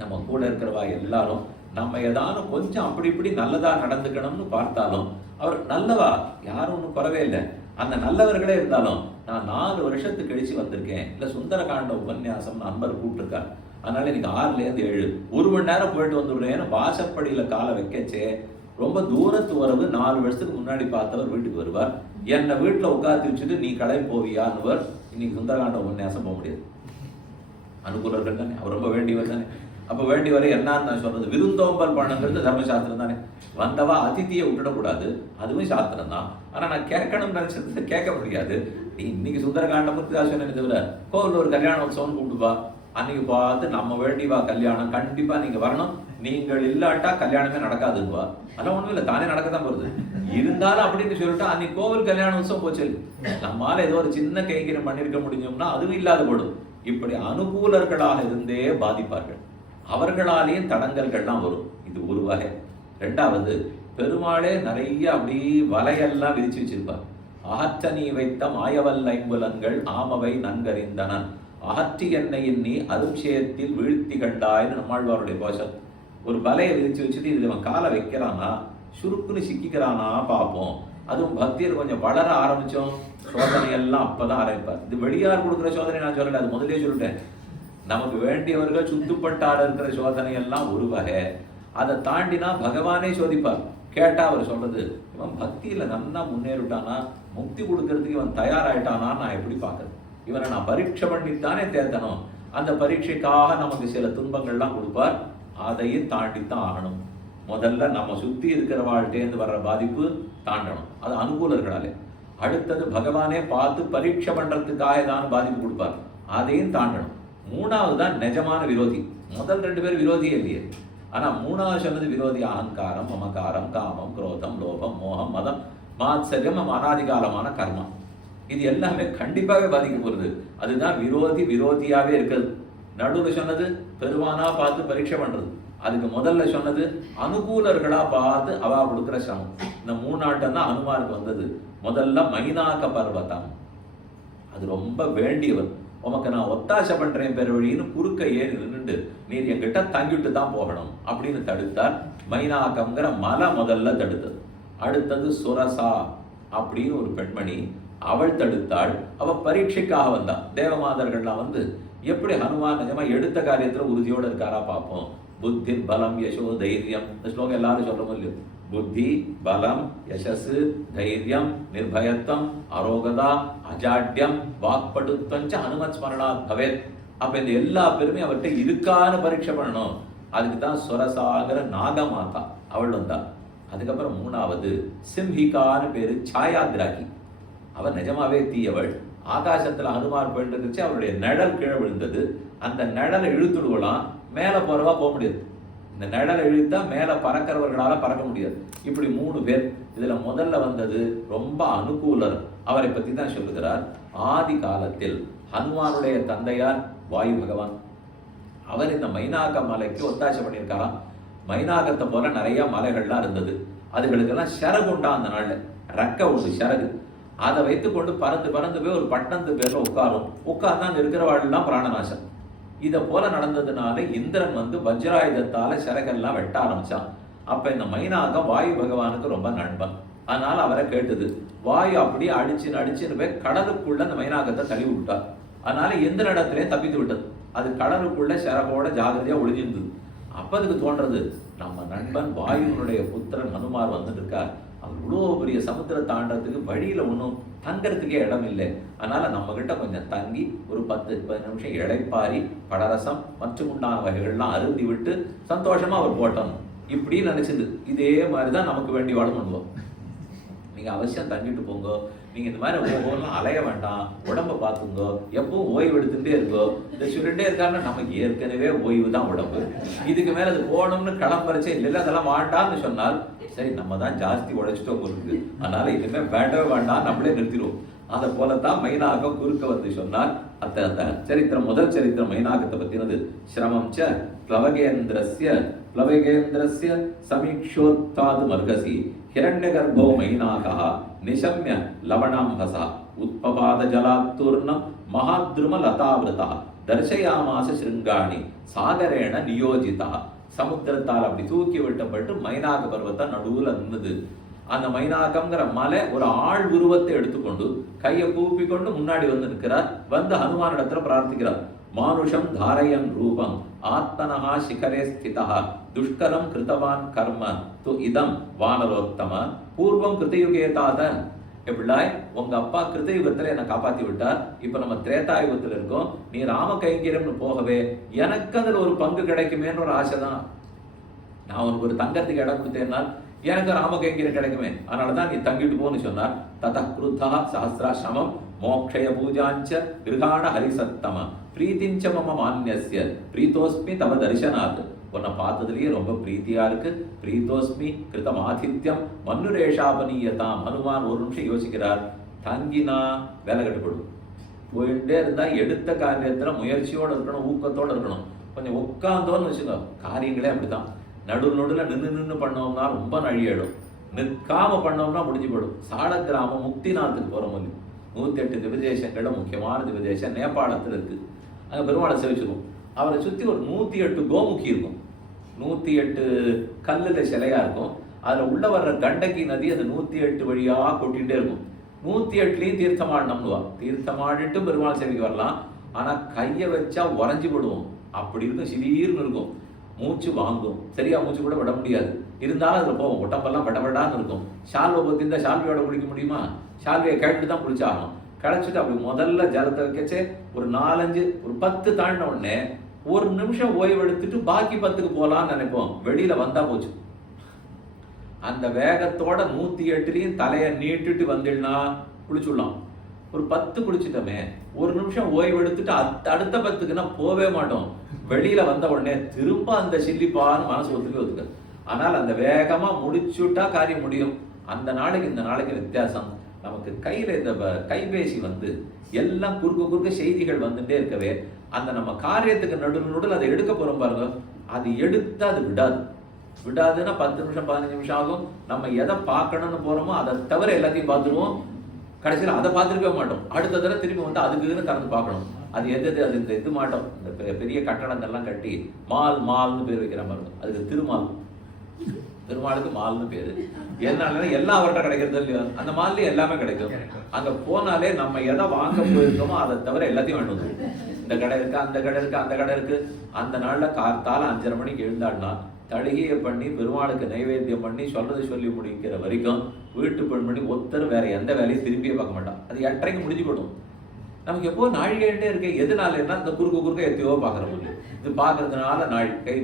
நம்ம கூட இருக்கிறவா எல்லாரும் நம்ம ஏதாவது கொஞ்சம் அப்படி இப்படி நல்லதா நடந்துக்கணும்னு பார்த்தாலும் அவர் நல்லவா, யாரும் ஒன்றும் குறவே இல்லை. அந்த நல்லவர்களே இருந்தாலும் நான் 4 வருஷத்துக்கு கழிச்சு வந்திருக்கேன், இல்லை சுந்தரகாண்ட உபன்யாசம் நண்பர் கூப்பிட்டுருக்கார், அதனால இன்னைக்கு 6லேருந்து 7 1 மணி நேரம் போயிட்டு வந்துடுறேன்னு வாசப்படியில காலை வைக்கச்சே ரொம்ப தூரத்து உறவு 4 வருஷத்துக்கு முன்னாடி பார்த்தவர் வீட்டுக்கு வருவார். என்னை வீட்டுல உட்காந்து வச்சுட்டு நீ கடை போவியான்னுவர். இன்னைக்கு சுந்தரகாண்ட உபன்யாசம் போக முடியாது. அனுகூலர்கள் தானே, அவர் ரொம்ப வேண்டியவர் தானே. அப்ப வேண்டி வரை என்னன்னு நான் சொல்றது, விருந்தோம்பல் பண்ணங்கிறது தர்மசாஸ்திரம் தானே. வந்தவா அதித்தியை விட்டுடக்கூடாது, அதுவும் சாஸ்திரம் தான். ஆனா நான் கேட்கணும்னு நினைச்சது கேட்க முடியாது. நீ இன்னைக்கு சுந்தரகாண்டமுக்கு தான் சொன்னேன் தவிர கோவில் ஒரு கல்யாண உற்சவம் கூப்பிட்டுப்பா, அன்னைக்கு பார்த்து நம்ம வேண்டிவா கல்யாணம் கண்டிப்பா நீங்க வரணும், நீங்கள் இல்லாட்டா கல்யாணமே நடக்காதுப்பா. அதெல்லாம் ஒண்ணும் இல்லை, தானே நடக்கத்தான் போறது. இருந்தாலும் அப்படின்னு சொல்லிட்டு அன்னைக்கு கோவில் கல்யாண உற்சவம் போச்சு. நம்மால ஏதோ ஒரு சின்ன கைங்கரியம் பண்ணிருக்க முடியும்னா அதுவும் இல்லாத போடும். இப்படி அனுகூலர்களாக இருந்தே பாதிப்பார்கள், அவர்களாலேயும் தடங்கல்கள்லாம் வரும். இது ஒரு வகை. 2வது, பெருமாளே நிறைய அப்படி வலையெல்லாம் விரிச்சு வச்சிருப்பார். அகற்றனி வைத்த மாயவல் ஐம்புலன்கள் ஆமவை நன்கறிந்தனன் அகற்றி எண்ணெயின் நீ அருட்சேயத்தில் வீழ்த்தி கண்டாய்னு நம்மாழ்வாருடைய கோஷம். ஒரு வலையை விரிச்சு வச்சுட்டு இதுல அவன் காலை வைக்கிறானா, சுருக்குன்னு சிக்கிக்கிறானா பார்ப்போம். அதுவும் பக்தியில் கொஞ்சம் வளர ஆரம்பிச்சோம், சோதனை எல்லாம் அப்பதான் ஆரம்பிப்பார். இது வெளியார் கொடுக்குற சோதனை நான் சொல்லல, அது முதலே சொல்லிட்டேன். நமக்கு வேண்டியவர்கள் சுத்துப்பட்டார இருக்கிற சோதனை எல்லாம் ஒரு வகை. அதை தாண்டினா பகவானே சோதிப்பார். கேட்டா அவர் சொல்றது, இவன் பக்தியில நல்லா முன்னேறிட்டானா, முக்தி கொடுக்கறதுக்கு இவன் தயாராயிட்டானா, நான் எப்படி பார்க்கறது? இவனை நான் பரீட்சை பண்ணித்தானே தேர்த்தணும். அந்த பரீட்சைக்காக நமக்கு சில துன்பங்கள்லாம் கொடுப்பார், அதையும் தாண்டித்தான் ஆகணும். முதல்ல நம்ம சுத்தி இருக்கிற வாழ்க்கையிலேருந்து வர்ற பாதிப்பு தாண்டணும், அது அனுகூலர்களாலே. அடுத்தது பகவானே பார்த்து பரீட்சை பண்றதுக்காக ஏதாவது பாதிப்பு கொடுப்பார், அதையும் தாண்டணும். மூணாவது தான் நிஜமான விரோதி. முதல் 2 பேர் விரோதியே இல்லையே, ஆனா மூணாவது சொன்னது விரோதி. அகங்காரம், மமகாரம், காமம், குரோதம், லோபம், மோகம், மதம், மாத்சரியம், நம்ம அனாதிகாலமான கர்மம். இது எல்லாமே கண்டிப்பாகவே பாதிக்க போறது. அதுதான் விரோதி விரோதியாவே இருக்கிறது. நடுவில் சொன்னது பெருமானா பார்த்து பரீட்சை பண்றது. அதுக்கு முதல்ல சொன்னது அனுகூலர்களா பார்த்து அவா கொடுக்குற சிரமம். இந்த 3 ஆட்டம் தான் அனுமாருக்கு வந்தது. முதல்ல மைனாக்க பர்வதம், அது ரொம்ப வேண்டியவர். உமக்கு நான் ஒத்தாசை பண்றேன் பெரு வழின்னு குறுக்க ஏறி நின்றுட்டு நீர் என்கிட்ட தங்கிட்டு தான் போகணும் அப்படின்னு தடுத்தார். மைனாக்கம்ங்கிற மலை முதல்ல தடுத்தது. அடுத்தது சுரசா அப்படின்னு ஒரு பெண்மணி, அவள் தடுத்தாள். அவ பரீட்சைக்காக வந்தா. தேவமாதர்கள்லாம் வந்து எப்படி ஹனுமான் நிஜமா எடுத்த காரியத்துல உறுதியோடு இருக்காரா பார்ப்போம். புத்தி பலம் யசோ தைரியம், இந்த ஸ்லோகம் எல்லாரும் சொல்ல முடியும். புத்தி பலம் யசஸ் தைரியம் நிர்பயத்வம் அரோகதா அஜாட்யம் வாக்படுத்வஞ்ச ஹனுமத் ஸ்மரணாத் பவேத். அப்ப இந்த எல்லா பேருமே அவர்கிட்ட இருக்கான்னு பரீட்சை பண்ணணும். அதுக்கு தான் சுரசாகிற நாகமாதா அவள் வந்தா. அதுக்கப்புறம் 3வது சிம்ஹிகான்னு பேரு, சாயாகிராகி. அவள் நிஜமாவே தீயவள். ஆகாசத்துல ஹனுமார் போயிட்டு இருந்துச்சு, அவருடைய நிழல் கீழே விழுந்தது. அந்த நிழலை இழுத்துடுவலாம், மேல போறவா போக முடியாது. இந்த நிழலை இழுத்தா மேல பறக்கிறவர்களால பறக்க முடியாது. இப்படி 3 பேர். இதுல முதல்ல வந்தது ரொம்ப அனுகூலர். அவரை பத்தி தான் சொல்லுகிறார். ஆதி காலத்தில் ஹனுமானுடைய தந்தையார் வாயு பகவான். அவர் இந்த மைனாக மலைக்கு ஒத்தாசை பண்ணியிருக்காராம். மைனாகத்தை போல நிறைய மலைகள்லாம் இருந்தது. அதுகளுக்கெல்லாம் சிறகு உண்டா. அந்த நாள்ல ரெக்க உண்டு, சிறகு. அதை வைத்துக் கொண்டு பறந்து பறந்து போய் ஒரு பட்டணத்து பேர்ல உட்காரும். உட்கார்ந்து இருக்கிறவாள்லாம் பிராணநாசம். இதை போல நடந்ததுனால இந்திரன் வந்து வஜ்ராயுதத்தால சிறகெல்லாம் வெட்ட ஆரம்பிச்சான். அப்ப இந்த மைனாகம் வாயு பகவானுக்கு ரொம்ப நண்பன். அதனால அவரை கேட்டது. வாயு அப்படியே அடிச்சுன்னு போய் கடலுக்குள்ள அந்த மைனாகத்தை தள்ளி விட்டார். அதனால எந்த இடத்துலயும் தப்பித்து விட்டது. அது கடலுக்குள்ள சிறகோட ஜாகிரதையா ஒளிஞ்சிருந்தது. அப்ப அதுக்கு தோன்றது, நம்ம நண்பன் வாயுனுடைய புத்திரன் ஹனுமார் வந்துட்டு இருக்கார். அவர் இவ்வளோ பெரிய சமுத்திர தாண்டத்துக்கு வழியில ஒன்றும் தங்கறதுக்கே இடம் இல்லை. அதனால நம்ம கிட்ட கொஞ்சம் தங்கி ஒரு 10-15 நிமிஷம் இளைப்பாரி படரசம் மற்றும் உண்டான வகைகள்லாம் அருந்தி விட்டு சந்தோஷமா அவர் போட்டோம். இப்படி நினைச்சது. இதே மாதிரிதான் நமக்கு வேண்டி வாழ பண்ணுவோம். நீங்க அவசியம் தங்கிட்டு போங்க, நீங்க இந்த மாதிரி ஒவ்வொன்றும் அலைய வேண்டாம், உடம்ப பார்த்துங்கோ, எப்பவும் ஓய்வு எடுத்துட்டே இருக்கோ. இந்த சொல்லிட்டே இருக்காருன்னா நமக்கு ஏற்கனவே ஓய்வு தான் உடம்பு. இதுக்கு மேல அது போகணும்னு கிளம்பறச்சே இல்லை, அதெல்லாம் வேண்டாம்னு சொன்னால் சரி நம்ம தான் ஜாஸ்தி உழைச்சிட்டோ பொருக்கு, அதனால இனிமே வேண்டவே வேண்டாம், நம்மளே நிறுத்திடுவோம். அதை போலத்தான் மைனாகம் குறுக்க வந்து சொன்னார். அந்த சரித்திரம், முதல் சரித்திரம் மைனாகத்தை பத்தினது. சிரமம் ச प्लवगेन्द्रस्य समीक्षोत्ताद मर्गसी हिरण्यगर्भो मैनाकः निशम्य लवणाम्भसा उत्पपाद जलात्तूर्णं महाद्रुम लतावृतः दर्शयामास शृंगाणि सागरेण नियोजितः. சமுத்திரத்தால் அப்படி தூக்கி விட்டப்பட்டு மைனாக பர்வத்தை நடுவுல நின்னுது. அந்த மைனாகம்ங்கிற மலை ஒரு ஆள் உருவத்தை எடுத்துக்கொண்டு கையை கூப்பி கொண்டு முன்னாடி வந்து நிற்கிறார். வந்து ஹனுமான் இடத்துல பிரார்த்திக்கிறார். மானுஷம் தாரயன் ரூபம் ஆத்மனஹா சிகரே ஸ்திதா துஷ்கரம் கிருத்தவான் கர்ம து இதம் வானரோத்தம பூர்வம் கிருத்தயுகே தாத. எப்படிலாய் உங்க அப்பா கிருத்தயுகத்துல என்னை காப்பாத்தி விட்டார். இப்ப நம்ம திரேதாயுகத்துல இருக்கோம். நீ ராம கைங்கரியம்னு போகவே எனக்கு அதுல ஒரு பங்கு கிடைக்குமேன்னு ஒரு ஆசைதான். நான் உனக்கு ஒரு தங்கத்துக்கு இடம் கொடுத்தேன்னா எனக்கு ராம கைங்கரியம் கிடைக்குமே, அதனாலதான் நீ தங்கிட்டு போன்னு சொன்னார். தத கிருத்தா சஹஸ்ராசிரமம் மோக்ஷய பூஜாஞ்ச கிருஹாண ஹரிசத்தம பிரீத்திஞ்ச மம மான்யஸ்ய பிரீத்தோஸ்மி தவ தரிசனாத். உன்னை பார்த்ததுலயே ரொம்ப பிரீத்தியா இருக்கு. பிரீத்தோஸ்மி கிருதம் ஆதித்யம் மன்னுரேஷாபனீயதாம். ஹனுமான் ஒரு நிமிஷம் யோசிக்கிறார். தங்கினா வேலை கட்டுப்படும். போயிட்டே இருந்தா எடுத்த காரியத்துல முயற்சியோட இருக்கணும், ஊக்கத்தோட இருக்கணும். கொஞ்சம் உட்காந்தோன்னு வச்சுக்கோ, காரியங்களே அப்படித்தான். நடுவில் நின்று பண்ணோம்னா ரொம்ப நழியிடும். நிற்காம பண்ணோம்னா முடிஞ்சு போடும். சால கிராமம் முக்திநாத்துக்கு போற மாதிரி 108 திவதேசங்கள முக்கியமான திவதேசம் நேபாளத்தில் இருக்கு. அங்கே பெருமாளை சேவிச்சிருக்கும். அவரை சுற்றி ஒரு 108 கோமுகி இருக்கும். 108 கல்லுல சிலையா இருக்கும். அதுல உள்ள வர்ற கண்டகி நதி அந்த 108 வழியா கொட்டிகிட்டே இருக்கும். 108லையும் தீர்த்தமாடணும்னுவா. தீர்த்தமாடிட்டு பெருமாள் சேவைக்கு வரலாம். ஆனா கையை வச்சா உறைஞ்சி விடுவோம். அப்படி இருக்கும், சிலீர்னு இருக்கும். மூச்சு வாங்கும், சரியா மூச்சு கூட விட முடியாது. இருந்தாலும் அதுல போவோம். உடம்பெல்லாம் படபடான்னு இருக்கும். ஷால்வை பத்திருந்தா ஷால்வையோட குளிக்க முடியுமா? ஷால்வையை கழிட்டு தான் குளிச்சாகணும். கழிச்சுட்டு அப்படி முதல்ல ஜலத்தை வைக்கச்சே ஒரு 4-5 ஒரு 10 தாண்டின உடனே ஒரு நிமிஷம் ஓய்வு எடுத்துட்டு பாக்கி 10க்கு போகலான்னு நினைப்போம். வெளியில வந்தா போச்சு. அந்த வேகத்தோட 108லையும் தலையை நீட்டுட்டு வந்துடனா குளிச்சுடலாம். ஒரு 10 குளிச்சுட்டோமே, ஒரு நிமிஷம் ஓய்வு எடுத்துட்டு அடுத்த 10க்குன்னா போவே மாட்டோம். வெளியில வந்த உடனே திரும்ப அந்த சில்லிப்பான்னு மனசு ஒத்துக்க. ஆனால் அந்த வேகமா முடிச்சுட்டா காரியம் முடியும். அந்த நாளைக்கு இந்த நாளைக்கு வித்தியாசம். நமக்கு கையில இந்த கைபேசி எல்லாம் குறுக்க செய்திகள் வந்துட்டே இருக்கவே, அந்த நம்ம காரியத்துக்கு நடுவில் அதை எடுக்க போறோம் பாருங்க, அது எடுத்து அது விடாதுன்னா 10 நிமிஷம் 15 நிமிஷம் ஆகும். நம்ம எதை பார்க்கணும்னு போறோமோ அதை தவிர எல்லாத்தையும் பார்த்துருவோம். கடைசியில் அதை பார்த்துருக்கவே மாட்டோம். அடுத்த தடவை திரும்பி அதுக்குன்னு கலந்து பார்க்கணும். அது அது இந்த இது மாட்டோம். இந்த பெரிய கட்டடங்கள்லாம் கட்டி மால்னு பேர் வைக்கிற மாதிரி இருக்கும். அதுக்கு திருமாலுக்கு மால்னு பேரு. என்னால எல்லாம் அவர்கிட்ட கிடைக்கிறது இல்லையா, அந்த மால்லயும் எல்லாமே கிடைக்கும். அங்க போனாலே நம்ம எதை வாங்க போயிருக்கோமோ அதை தவிர எல்லாத்தையும் வேணும். இந்த கடை இருக்கு, அந்த கடை இருக்கு, அந்த கடை இருக்கு. அந்த நாள்ல கார்த்தால 5:30 மணிக்கு எழுந்தாடுனா தடிகையை பண்ணி பெருமாளுக்கு நைவேத்தியம் பண்ணி சொல்லி முடிக்கிற வரைக்கும் வீட்டு பெண்மணி ஒருத்தர் வேற எந்த வேலையும் திரும்பியே பார்க்க மாட்டான். அது 8:30க்கு முடிஞ்சு போடும். நமக்கு எப்போ நாழிகைட்டே இருக்கு. எதுனால என்ன, இந்த குறுக்க எத்தையோ பார்க்குறோம். இது பார்க்கறதுனால கை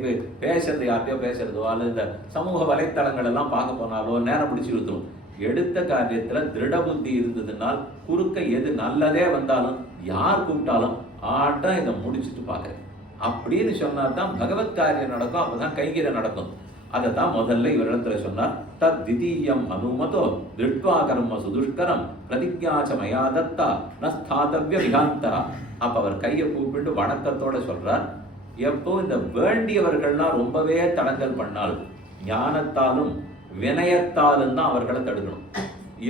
பேசுறது, யார்ட்டையோ பேசுறதோ அல்லது இந்த சமூக வலைத்தளங்கள் எல்லாம் பார்க்க போனாலோ நேரம் பிடிச்சி இழுத்துரும். எடுத்த காரியத்துல திருட புத்தி இருந்ததுனால் குறுக்க எது நல்லதே வந்தாலும் யார் கூப்பிட்டாலும் ஆட்டம் இதை முடிச்சுட்டு பார்க்குறேன் அப்படின்னு சொன்னா தான் பகவத் காரியம் நடக்கும். அப்பதான் கைகிற நடக்கும். அதை தான் முதல்ல இவரிடத்துல சொன்னார். தத் திதீயம் அனுமதோ திருட்வா கர்ம சுதுஷ்கரம் பிரதிஜாச்ச மயா தத்தா நஸ்தாதவ்ய விகாந்தரா. அப்ப அவர் கையை கூப்பிட்டு வணக்கத்தோட சொல்றார். எப்போ இந்த வேண்டியவர்கள்லாம் ரொம்பவே தடங்கல் பண்ணால் ஞானத்தாலும் வினயத்தாலும் தான் அவர்களை தடுக்கணும்.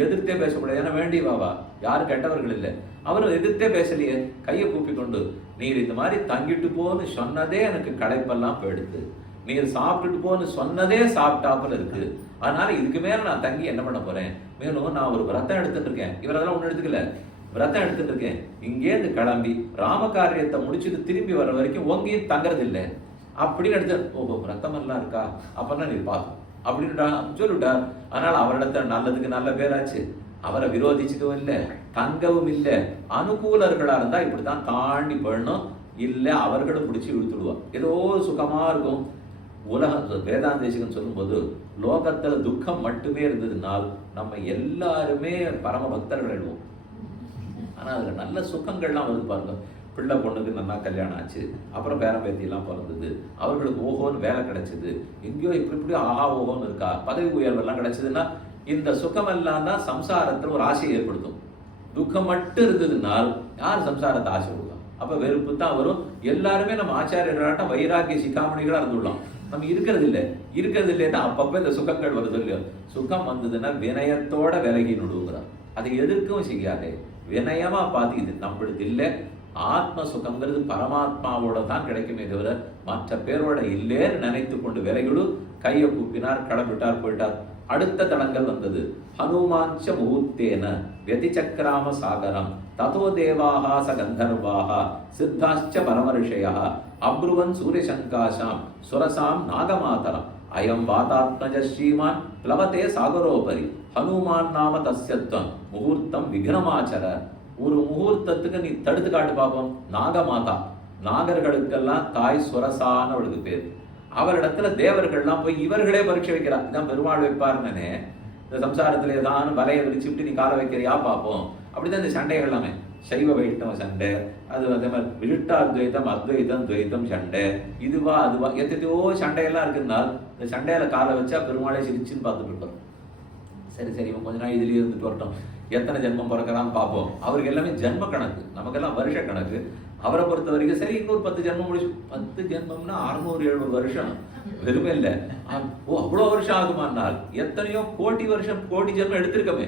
எதிர்த்தே பேசக்கூடாது. ஏன்னா வேண்டியவாவா யாரும் கெட்டவர்கள் இல்லை. அவரும் எதிர்த்தே பேசலையே, கையை கூப்பி கொண்டு நீர் இந்த மாதிரி தங்கிட்டு போன்னு சொன்னதே எனக்கு களைப்பெல்லாம் போயிடுது, நீர் சாப்பிட்டுட்டு போன்னு சொன்னதே சாப்பிட்டாப்புல இருக்கு, அதனால இதுக்கு மேல நான் தங்கி என்ன பண்ண போறேன், மேலும் நான் ஒரு விரதம் எடுத்துட்டு இருக்கேன், இவர் அதெல்லாம் ஒண்ணு எடுத்துக்கல, விரதம் எடுத்துட்டு இருக்கேன், இங்கேருந்து கிளம்பி ராம காரியத்தை முடிச்சுட்டு திரும்பி வர வரைக்கும் உங்கேயும் தங்கறது இல்லை அப்படின்னு எடுத்து, ஓஹோ விரதம் எல்லாம் இருக்கா அப்பன்னா நீர் பார்த்து அப்படின்னுட்டா சொல்லிவிட்டார். அதனால அவரிடத்துல நல்லதுக்கு நல்ல பேராச்சு, அவரை விரோதிச்சுக்கவும் இல்லை, தங்கவும் இல்லை. அனுகூலர்களா இருந்தா இப்படித்தான் தாண்டி போயிடணும், இல்லை அவர்களும் பிடிச்சி இழுத்துடுவான். ஏதோ சுகமா இருக்கும். உலகம் வேதாந்தேசிகன் சொல்லும்போது லோகத்துல துக்கம் மட்டுமே இருந்ததுனால் நம்ம எல்லாருமே பரம பக்தர்கள் எழுவோம். ஆனா அதுல நல்ல சுகங்கள்லாம் வந்து பாருங்க. பிள்ளை பொண்ணுக்கு நல்லா கல்யாணம் ஆச்சு, அப்புறம் பேரம்பேத்தியெல்லாம் பிறந்தது, அவர்களுக்கு ஓஹோன்னு வேலை கிடைச்சது, எங்கேயோ இப்படி ஆஹா ஓஹோன்னு இருக்கா, பதவி உயர்வெல்லாம் கிடைச்சதுன்னா இந்த சுகமெல்லாம் தான் சம்சாரத்தில் ஒரு ஆசையை ஏற்படுத்தும். துக்கம் மட்டும் இருந்ததுனால் யார் சம்சாரத்தை ஆசைப்படுவாங்க? அப்ப வெறுப்பு தான் வரும். எல்லாருமே நம்ம ஆச்சாரியர்களாட்டம் வைராக்கிய சிக்காமணிகளா இருந்துள்ளோம். நம்ம இருக்கிறது இல்லைன்னா அப்பப்ப இந்த சுகங்கள் வருது இல்லையோ. சுகம் வந்ததுன்னா வினயத்தோட விலகி நடுவுங்கிறான். அதை எதிர்க்கவும் செய்யாதே, வினயமா பார்த்து இது நம்மளுக்கு இல்லை. ஆத்ம சுகங்கிறது பரமாத்மாவோட தான் கிடைக்குமே தவிர மற்ற பேரோட இல்லேன்னு நினைத்து கொண்டு விலகிடு. கையை கூப்பினார், கிளம்பிட்டார், போயிட்டார். அடுத்த தடங்கள் வந்தது. ஹனுமாஞ்ச முகூர்த்தேன व्यतिचक्राम सागरम ततो देवाः स गंधर्वाः सिद्धाश्च परमऋषयः अब्रुवन् सूर्यशंकाशां सुरसां नागमातरम् अयं वातात्मज श्रीमान् प्लवते सागरोपरि हनुमान् नाम तस्यत्वं मुहूर्तं विघ्नमाचर. ஒரு முகூர்த்தத்துக்கு நீ தடுத்து காட்டு பார்ப்போம். நாகமாதா, நாகர்களுக்கெல்லாம் தாய் சுரசான்னு அவளுக்கு பேர். அவரிடத்துல தேவர்கள்லாம் போய் இவர்களே பரீட்சை வைக்கிறார். இதான் பெருமாள் வைப்பாருன்னு இந்த சம்சாரத்துல ஏதாவது வலையை விரிச்சுட்டு நீ கால வைக்கிறியா பார்ப்போம். அப்படிதான் இந்த சண்டைகள் எல்லாமே சைவ வைஷ்ணவ சண்டை, அது அதே மாதிரி விருட்டாத்வைத்தம் அத்வைத்தம் துவைத்தம் சண்டை, இதுவா அதுவா எத்தனையோ சண்டையெல்லாம் இருக்குன்னால் இந்த சண்டையில காலை வச்சா பெருமாளே சிரிச்சுன்னு பார்த்துட்டு இருப்பார். சரி சரி இவன் கொஞ்ச நாள் இதுலயே இருந்துட்டு வரட்டும், எத்தனை ஜென்மம் பிறக்கிறான்னு பார்ப்போம். அவருக்கு எல்லாமே ஜென்ம கணக்கு, நமக்கெல்லாம் வருஷ கணக்கு. அவரை பொறுத்த வரைக்கும் சரி இன்னொரு 10 ஜென்மம் முடிச்சு, 10 ஜென்மம்னா 600-700 வருஷம் வெறுமே இல்லை. ஓ அவ்வளோ வருஷம் ஆகுமானால் எத்தனையோ கோடி வருஷம் கோடி ஜென்மம் எடுத்திருக்கோமே.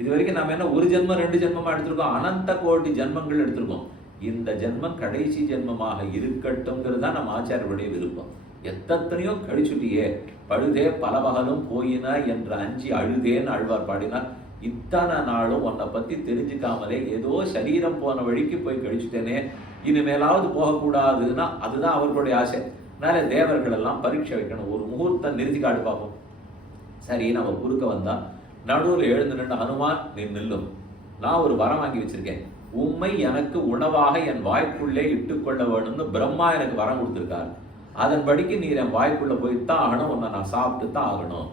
இது வரைக்கும் நம்ம என்ன ஒரு ஜென்மம் 2 ஜென்மமா எடுத்திருக்கோம், அனந்த கோடி ஜென்மங்கள் எடுத்திருக்கோம். இந்த ஜென்மம் கடைசி ஜென்மமாக இருக்கட்டும்ங்கிறது தான் நம்ம ஆச்சாரியருடைய விருப்பம். எத்தனையோ கழிச்சுட்டியே, பழுதே பல பகலும் போயின என்று அஞ்சி அழுதேன்னு ஆழ்வார் பாடினார். இத்தனை நாளும் உன்னை பத்தி தெரிஞ்சுக்காமலே ஏதோ சரீரம் போன வழிக்கு போய் கழிச்சுட்டேனே, இனிமேலாவது போகக்கூடாதுன்னா அதுதான் அவர்களுடைய ஆசை. அதனால தேவர்கள் எல்லாம் பரீட்சை வைக்கணும், ஒரு முகூர்த்தம் நிறுத்தி காட்டு பார்ப்போம். சரி நம்ம குறுக்க வந்தா நடுவில் எழுந்து நின்று ஹனுமான் நீ நில்லும், நான் ஒரு வரம் வாங்கி வச்சிருக்கேன், உண்மை எனக்கு உணவாக என் வாய்க்குள்ளே இட்டுக்கொள்ள வேணும்னு பிரம்மா எனக்கு வரம் கொடுத்துருக்காரு. அதன்படிக்கு நீர் என் வாய்க்குள்ள போய்தான் ஆகணும், உன்னை நான் சாப்பிட்டு தான் ஆகணும்.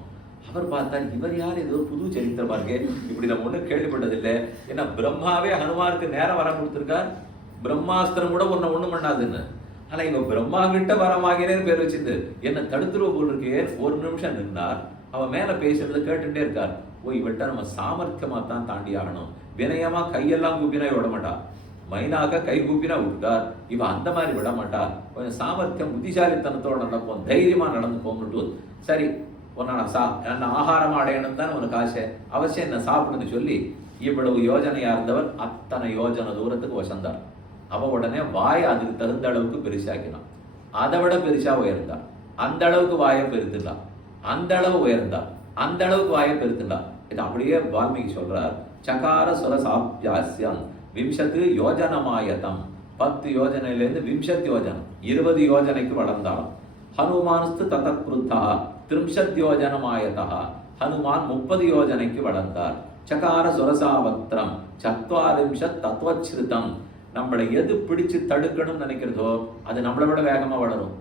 அவர் பார்த்தார், இவர் யார், ஏதோ புது சரித்திரமா இருக்கே, இப்படி நம்ம ஒன்றும் கேள்விப்பட்டதில்லை. ஏன்னா பிரம்மாவே ஹனுமானுக்கு நேரம் வரம் கொடுத்துருக்கார், பிரம்மாஸ்திரம் கூட ஒன்றை ஒன்றும் பண்ணாதுன்னு. ஆனால் இவன் பிரம்மா கிட்ட வரமாகிறேன்னு பேர் வச்சிருந்து என்ன தடுத்துருவ போல் இருக்கே. ஒரு நிமிஷம் நின்றார், அவன் மேலே பேசுறத கேட்டுட்டே இருக்கார். ஓ, இவட்ட நம்ம சாமர்த்தியமாக தான் தாண்டி ஆகணும். வினயமா கையெல்லாம் கூப்பினா விட மாட்டா, மைனாக கை கூப்பினா விட்டார். இவன் அந்த மாதிரி விட மாட்டா, கொஞ்சம் சாமர்த்தியம் புத்திசாலித்தனத்தோட நடப்போம், தைரியமா நடந்து போகணுட்டு. சரி, உன்னை என்ன ஆகாரம் அடையணும் தான் உனக்கு ஆசை, அவசியம் என்ன சாப்பிடுன்னு சொல்லி இவ்வளவு யோஜனையா இருந்தவர் அத்தனை யோஜனை தூரத்துக்கு வசந்தார். அவ உடனே வாயை அதுக்கு தகுந்த அளவுக்கு பெருசாக்கினான். அதை விட பெருசா உயர்ந்தார். அந்த அளவுக்கு வாயை பெருத்துண்டா, அந்த அளவு உயர்ந்தார், அந்த அளவுக்கு வாயை பெருத்துண்டா. இது அப்படியே வால்மீகி சொல்றார். சகார சுரசாபியாசியம் விம்சத்து யோஜனமாயதம். 10 யோஜனையிலேருந்து விம்சத் யோஜனம் 20 யோஜனைக்கு வளர்ந்தாலும். ஹனுமான்ஸ்து ததக்ருத்தா 30 யோஜனமாயதா. ஹனுமான் 30 யோஜனைக்கு வளர்ந்தார். சகார சுரசாவக்திரம் 40 தத்துவச்சிருத்தம். நம்மளை எது பிடிச்சு தடுக்கணும்னு நினைக்கிறதோ அது நம்மளை விட வேகமா வளரும்.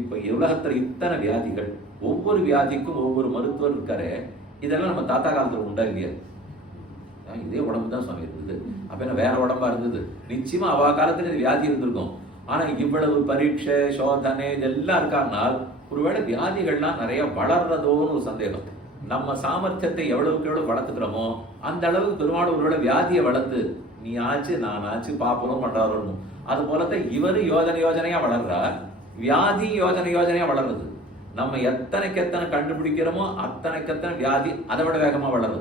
இப்ப உலகத்துல இத்தனை வியாதிகள், ஒவ்வொரு வியாதிக்கும் ஒவ்வொரு மருத்துவர் இருக்காரு. இதெல்லாம் நம்ம தாத்தா காலத்துல உண்டா இல்லையா? இதே உடம்பு தான் சுவாமி இருந்தது, அப்ப என்ன வேற உடம்பா இருந்தது? நிச்சயமா அவ காலத்துல வியாதி இருந்திருக்கும். ஆனா இவ்வளவு பரீட்சை சோதனை இதெல்லாம் இருக்காருனால் ஒருவேளை வியாதிகள்லாம் நிறைய வளர்றதோன்னு ஒரு சந்தேகம். நம்ம சாமர்த்தியத்தை எவ்வளவுக்கு எவ்வளவு வளர்த்துக்கிறோமோ அந்த அளவுக்கு பெருமாள் ஒருவேளை வியாதியை வளர்த்து நீ ஆச்சு நான் ஆச்சு பாப்பனும் பண்றாரு. அது போலத்தான் இவரு யோஜனையா வளர்றார், வியாதி யோஜனையா வளர்றது. நம்ம எத்தனைக்கு எத்தனை கண்டுபிடிக்கிறோமோ அத்தனைக்கெத்தனை வியாதி அதை விட வேகமா வளருது.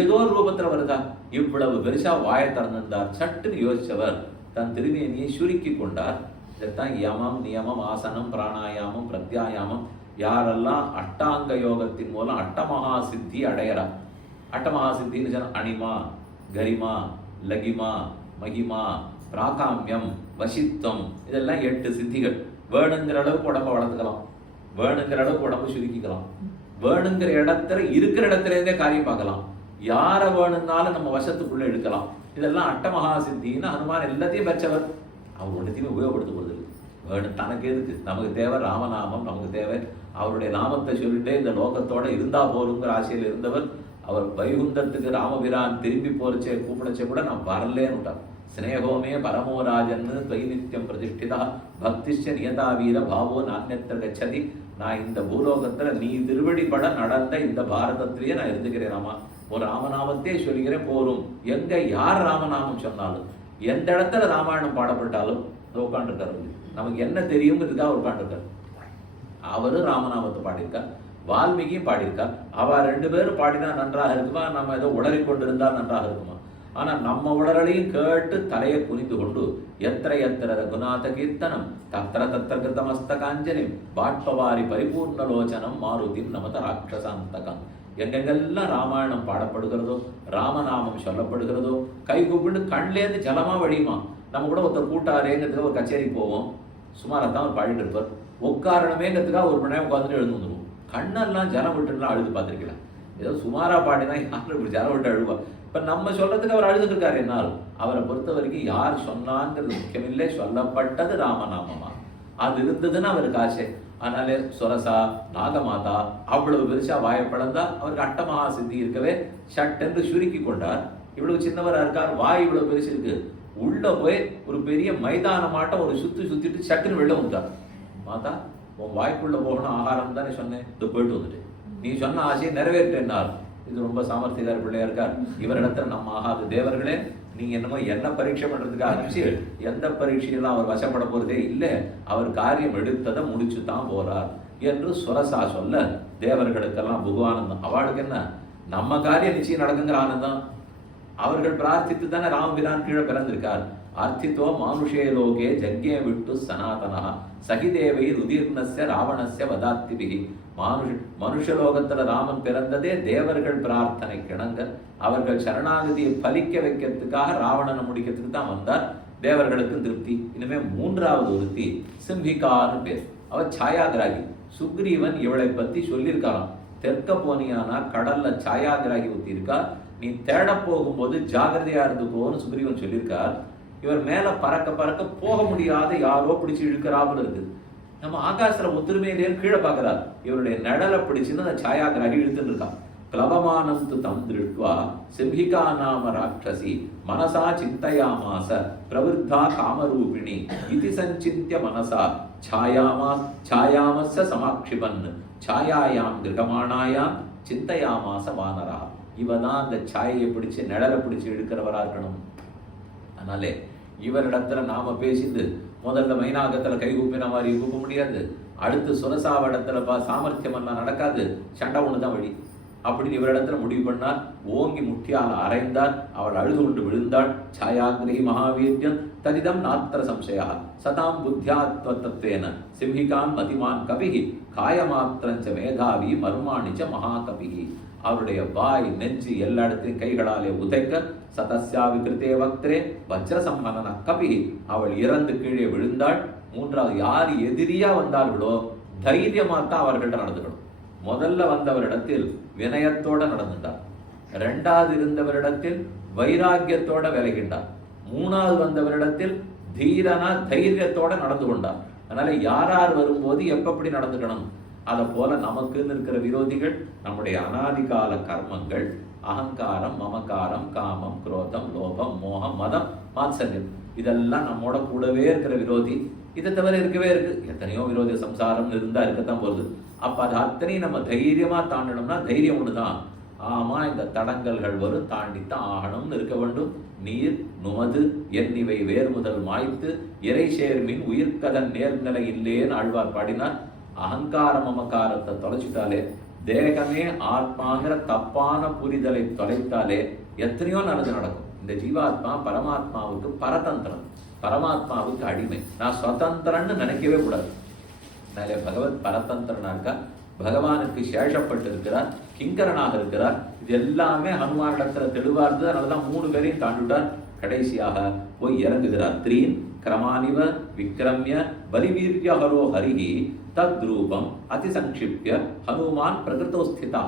ஏதோ ஒரு ரூபத்துல வருதா? இவ்வளவு பெருசா வாயை திறந்திருந்தார். சட்டுன்னு யோசிச்சவர் தன் திருமேனியை சுருக்கி கொண்டார். இதைத்தான் யமம் நியமம் ஆசனம் பிராணாயாமம் பிரத்யாயாமம் யாரெல்லாம் அட்டாங்க யோகத்தின் மூலம் அட்டமகா சித்தி அடையறார். அட்டமகா சித்தின்னு சொன்ன அணிமா கரிமா லகிமா மகிமா பிராகாமியம் வசித்தம், இதெல்லாம் 8 சித்திகள். வேணுங்கிற அளவுக்கு உடம்ப வளர்த்துக்கலாம், வேணுங்கிற அளவுக்கு உடம்பு சுருக்கிக்கலாம், வேணுங்கிற இடத்துல இருக்கிற இடத்துல இருந்தே காரியம் பார்க்கலாம், யாரை வேணும்னாலும் நம்ம வசத்துக்குள்ள எடுக்கலாம். இதெல்லாம் அட்டமகா சித்தின்னு ஹனுமான் எல்லாத்தையும் பெற்றவர். அவர் ஒன்றத்தையுமே உபயோகப்படுத்த போறது இல்லை. வேணும் தனக்கு எதுக்கு? நமக்கு தேவை ராமநாமம், நமக்கு தேவை அவருடைய நாமத்தை சொல்லிட்டே இந்த லோகத்தோட இருந்தா போருங்கிற ஆசையில் இருந்தவர். அவர் வைகுந்தத்துக்கு ராமபிரான் திரும்பி போறச்சே கூப்பிடச்சே கூட நான் வரலேன்னு விட்டார். ஸ்னேகோமே பரமோராஜன்னு துவைநித்தியம் பிரதிஷ்டிதா பக்திஷ்ட நியதா வீர பாவோ நானியத்திர கச்சதி. நான் இந்த பூலோகத்துல நீ திருவடிபட நடந்த இந்த பாரதத்திலேயே நான் இருந்துக்கிறேன் ராமா. ஒரு ராமநாமத்தையே சொல்லிக்கிறேன் போரும். எங்க யார் ராமநாமம் சொன்னாலும் எந்த இடத்துல ராமாயணம் பாடப்பட்டாலும் உட்காந்துருக்காரு. நமக்கு என்ன தெரியுங்கிறதுக்காக உட்காந்துருக்காரு. அவரும் ராமநாமத்தை பாடியிருக்கார், வால்மீகியும் பாடியிருக்கார். அவ 2 பேரும் பாடினா நன்றாக இருக்குமா? நம்ம ஏதோ உளறி கொண்டிருந்தா நன்றாக இருக்குமா? ஆனா நம்ம உளறலையும் கேட்டு தலையை குனிந்து கொண்டு எத்திர எத்திர ரகுநாத கீர்த்தனம் தத்திர தத்திர கிருத்தமஸ்தகாஞ்சலி பாட்பவாரி பரிபூர்ணலோச்சனம் மாருதிம் நமத ராட்சசாந்தகம். எங்கெங்கெல்லாம் ராமாயணம் பாடப்படுகிறதோ ராமநாமம் சொல்லப்படுகிறதோ கை கூப்பிட்டு கண்லேருந்து ஜலமா வழியுமா. நம்ம கூட ஒருத்தர் கூட்டாரேங்கிறதுக்காக ஒரு கச்சேரி போவோம், சுமாராக தான் பாடிட்டு இருப்பார். உட்காரணமேங்கிறதுக்காக ஒரு மணி நேரம் உட்காந்துட்டு எழுந்து வந்துடுவோம். கண்ணெல்லாம் ஜலம் விட்டுலாம் அழுது பார்த்துருக்கலாம். ஏதோ சுமாரா பாடினா யாரும் இப்படி ஜலம் விட்டு அழுவா? இப்ப நம்ம சொல்றதுக்கு அவர் அழுதுட்டு இருக்காரு. என்னால் அவரை பொறுத்த வரைக்கும் யார் சொன்னாங்கிறது முக்கியமில்லை, சொல்லப்பட்டது ராமநாமமா அது இருந்ததுன்னு அவருக்கு ஆசை. அதனாலே சுரசா நாகமாதா அவ்வளவு பெருசா வாயப்பழந்தா அவருக்கு அட்டமகா சித்தி இருக்கவே சட்டென்று சுருக்கி கொண்டார். இவ்வளவு சின்னவரா இருக்கார், வாய் இவ்வளவு பெருசு இருக்கு. உள்ள போய் ஒரு பெரிய மைதானமாட்டம் ஒரு சுத்திட்டு சட்டுன்னு வெளில வந்துட்டார். மாதா உன் வாய்க்குள்ள போகணும், ஆகாரம் தானே சொன்னேன், இது போயிட்டு வந்துட்டு நீ சொன்ன ஆசையை நிறைவேற்றினார். இது ரொம்ப சாமர்த்தியக்கார பிள்ளையா இருக்கார். இவரிடத்துல நம்ம ஆகாது. தேவர்களே நீங்க என்னமோ என்ன பரீட்சை பண்றதுக்காக ஆரம்பிச்சு எந்த பரீட்சையெல்லாம் அவர் வசப்பட போறதே இல்லை, அவர் காரியம் எடுத்ததை முடிச்சு தான் போறார் என்று சுரசா சொல்ல தேவர்களுக்கெல்லாம் புகுவானந்தம். அவளுக்கு என்ன நம்ம காரியம் நிச்சயம் நடக்குங்கிற ஆனந்தம். அவர்கள் பிரார்த்தித்து தானே ராமபிரான் கீழே பிறந்திருக்கார். அர்த்தித்தோ மானுஷே லோகே ஜக்ஞே விட்டு சனாதனா சகிதேவை ருதிர்ணஸ்ய ராவணஸ்ய வதாத்திபிகி. மனுஷலோகத்துல ராமன் பிறந்ததே தேவர்கள் பிரார்த்தனை கிணங்க அவர்கள் சரணாகதியை பலிக்க வைக்கிறதுக்காக ராவணனை முடிக்கிறதுக்கு தான் வந்தார். தேவர்களுக்கு திருப்தி. இனிமே 3வது ஒருத்தி சிம்பிகான்னு பேர். அவ சாயாகிராகி. சுக்ரீவன் இவளை பத்தி சொல்லியிருக்காராம். தெற்க போனியானா கடல்ல சாயாகிராகி ஊத்தி இருக்கா, நீ தேட போகும்போது ஜாகிரதையா இருந்துக்கோன்னு சுக்ரீவன் சொல்லியிருக்கார். இவர் மேல பறக்க பறக்க போக முடியாத யாரோ பிடிச்சு இழுக்கிறாப்புல இருக்குது. நம்ம ஆகாசத்துல ஒத்துருமையிலேயே கீழே பார்க்கிறார். இவருடைய நிழலை பிடிச்சுன்னு அந்த சாயாகிராகி இழுத்துன்னு இருக்கான். பிளவமானம் து தம் திருட்வா சிம்ஹிகா நாம ராட்சசி மனசா சிந்தயாமாச பிரவருத்தா காமரூபிணி இதி சஞ்சித்ய மனசா சாயாமஸ்ஸ சமாக்ஷிபன் சாயாயாம் கிரகமானாயாம் சிந்தயாமாச வானரா. இவதான் அந்த சாயை பிடிச்சு நிழலை பிடிச்சு எடுக்கிறவரா இருக்கணும். அதனாலே இவரிடத்துல நாம பேசிட்டு முதல்ல மைனாகத்துல கை கூப்பின மாதிரி கூப்ப முடியாது. அடுத்து சுரசாவடத்துல சாமர்த்தியம் எல்லாம் நடக்காது. சண்டை ஒண்ணுதான் வழி அப்படின்னு இவரிடத்துல முடிவு பண்ணார். ஓங்கி முட்டியால் அரைந்தார். அவள் அழுது கொண்டு விழுந்தாள். சாயாகிரகி மகாவீர்யம் ததிதம் நாத்திர சம்சயா சதாம் புத்தியாத்வத்தத்வேன சிம்ஹிகான் மதிமான் கபிகி காயமாத்திரஞ்ச மேதாவி மர்மாணிச்ச மகாகபிகி. அவருடைய வாய் நெஞ்சு எல்லா இடத்தையும் கைகளாலே உதைக்க சதஸ்யா விகிருத்தே வக்திரே வஜ்ரசம்மன கபி. அவள் இறந்து கீழே விழுந்தாள். மூன்றாவது, யார் எதிரியா வந்தார்களோ தைரியமாத்தான் அவர்கள்ட்ட நடந்துக்கணும். முதல்ல வந்தவரிடத்தில் வினயத்தோட நடந்துட்டார். இரண்டாவது இருந்தவரிடத்தில் வைராக்கியத்தோட விலகின்றார். மூணாவது வந்தவரிடத்தில் தீரனா தைரியத்தோட நடந்து கொண்டார். அதனால யார் யார் வரும்போது எப்படி நடந்துக்கணும். அதை போல நமக்குன்னு இருக்கிற விரோதிகள் நம்முடைய அனாதிகால கர்மங்கள், அகங்காரம், மமகாரம், காமம், குரோதம், லோபம், மோகம், மதம், மாத்சல்யம், இதெல்லாம் நம்மோட கூடவே இருக்கிற விரோதி. இதை தவிர இருக்கவே இருக்கு எத்தனையோ விரோதி. சம்சாரம் இருந்தா இருக்கத்தான் போகுது. அப்ப அது அத்தனையும் நம்ம தைரியமா தாண்டணும்னா தைரியம் ஒண்ணுதான். ஆமா, இந்த தடங்கல்கள் வரும், தாண்டித்தான் ஆகணும்னு இருக்க வேண்டும். நீர் நுமது எண்ணிவை வேர் முதல் மாய்த்து இறை சேர்மின் உயிர்கதன் நேர்நிலை இல்லேன்னு ஆழ்வார் பாடினார். அகங்கார மமகாரத்தை தொலைச்சிட்டாலே, தேகமே ஆத்மாங்கிற தப்பான புரிதலை தொலைத்தாலே எத்தனையோ நல்லது நடக்கும். இந்த ஜீவாத்மா பரமாத்மாவுக்கு பரதந்திரன், பரமாத்மாவுக்கு அடிமை. நான் சுதந்திரன்னு நினைக்கவே கூடாது. பகவத் பரதந்திரனா இருக்கா, பகவானுக்கு சேஷப்பட்டு இருக்கிறார், கிங்கரனாக இருக்கிறார். இது எல்லாமே ஹனுமானிடத்துல தெளிவா இருந்தது. அதனாலதான் 3 பேரையும் தாண்டிவிட்டார். கடைசியாக போய் இறங்குகிறார். த்ரீன் கிரமானிவ விக்ரமிய பலிவீரியஹரோ ஹரிஹி தத்ரூபம் அதிசங்கிப்ய ஹனுமான் பிரகிருதோஸ்திதா.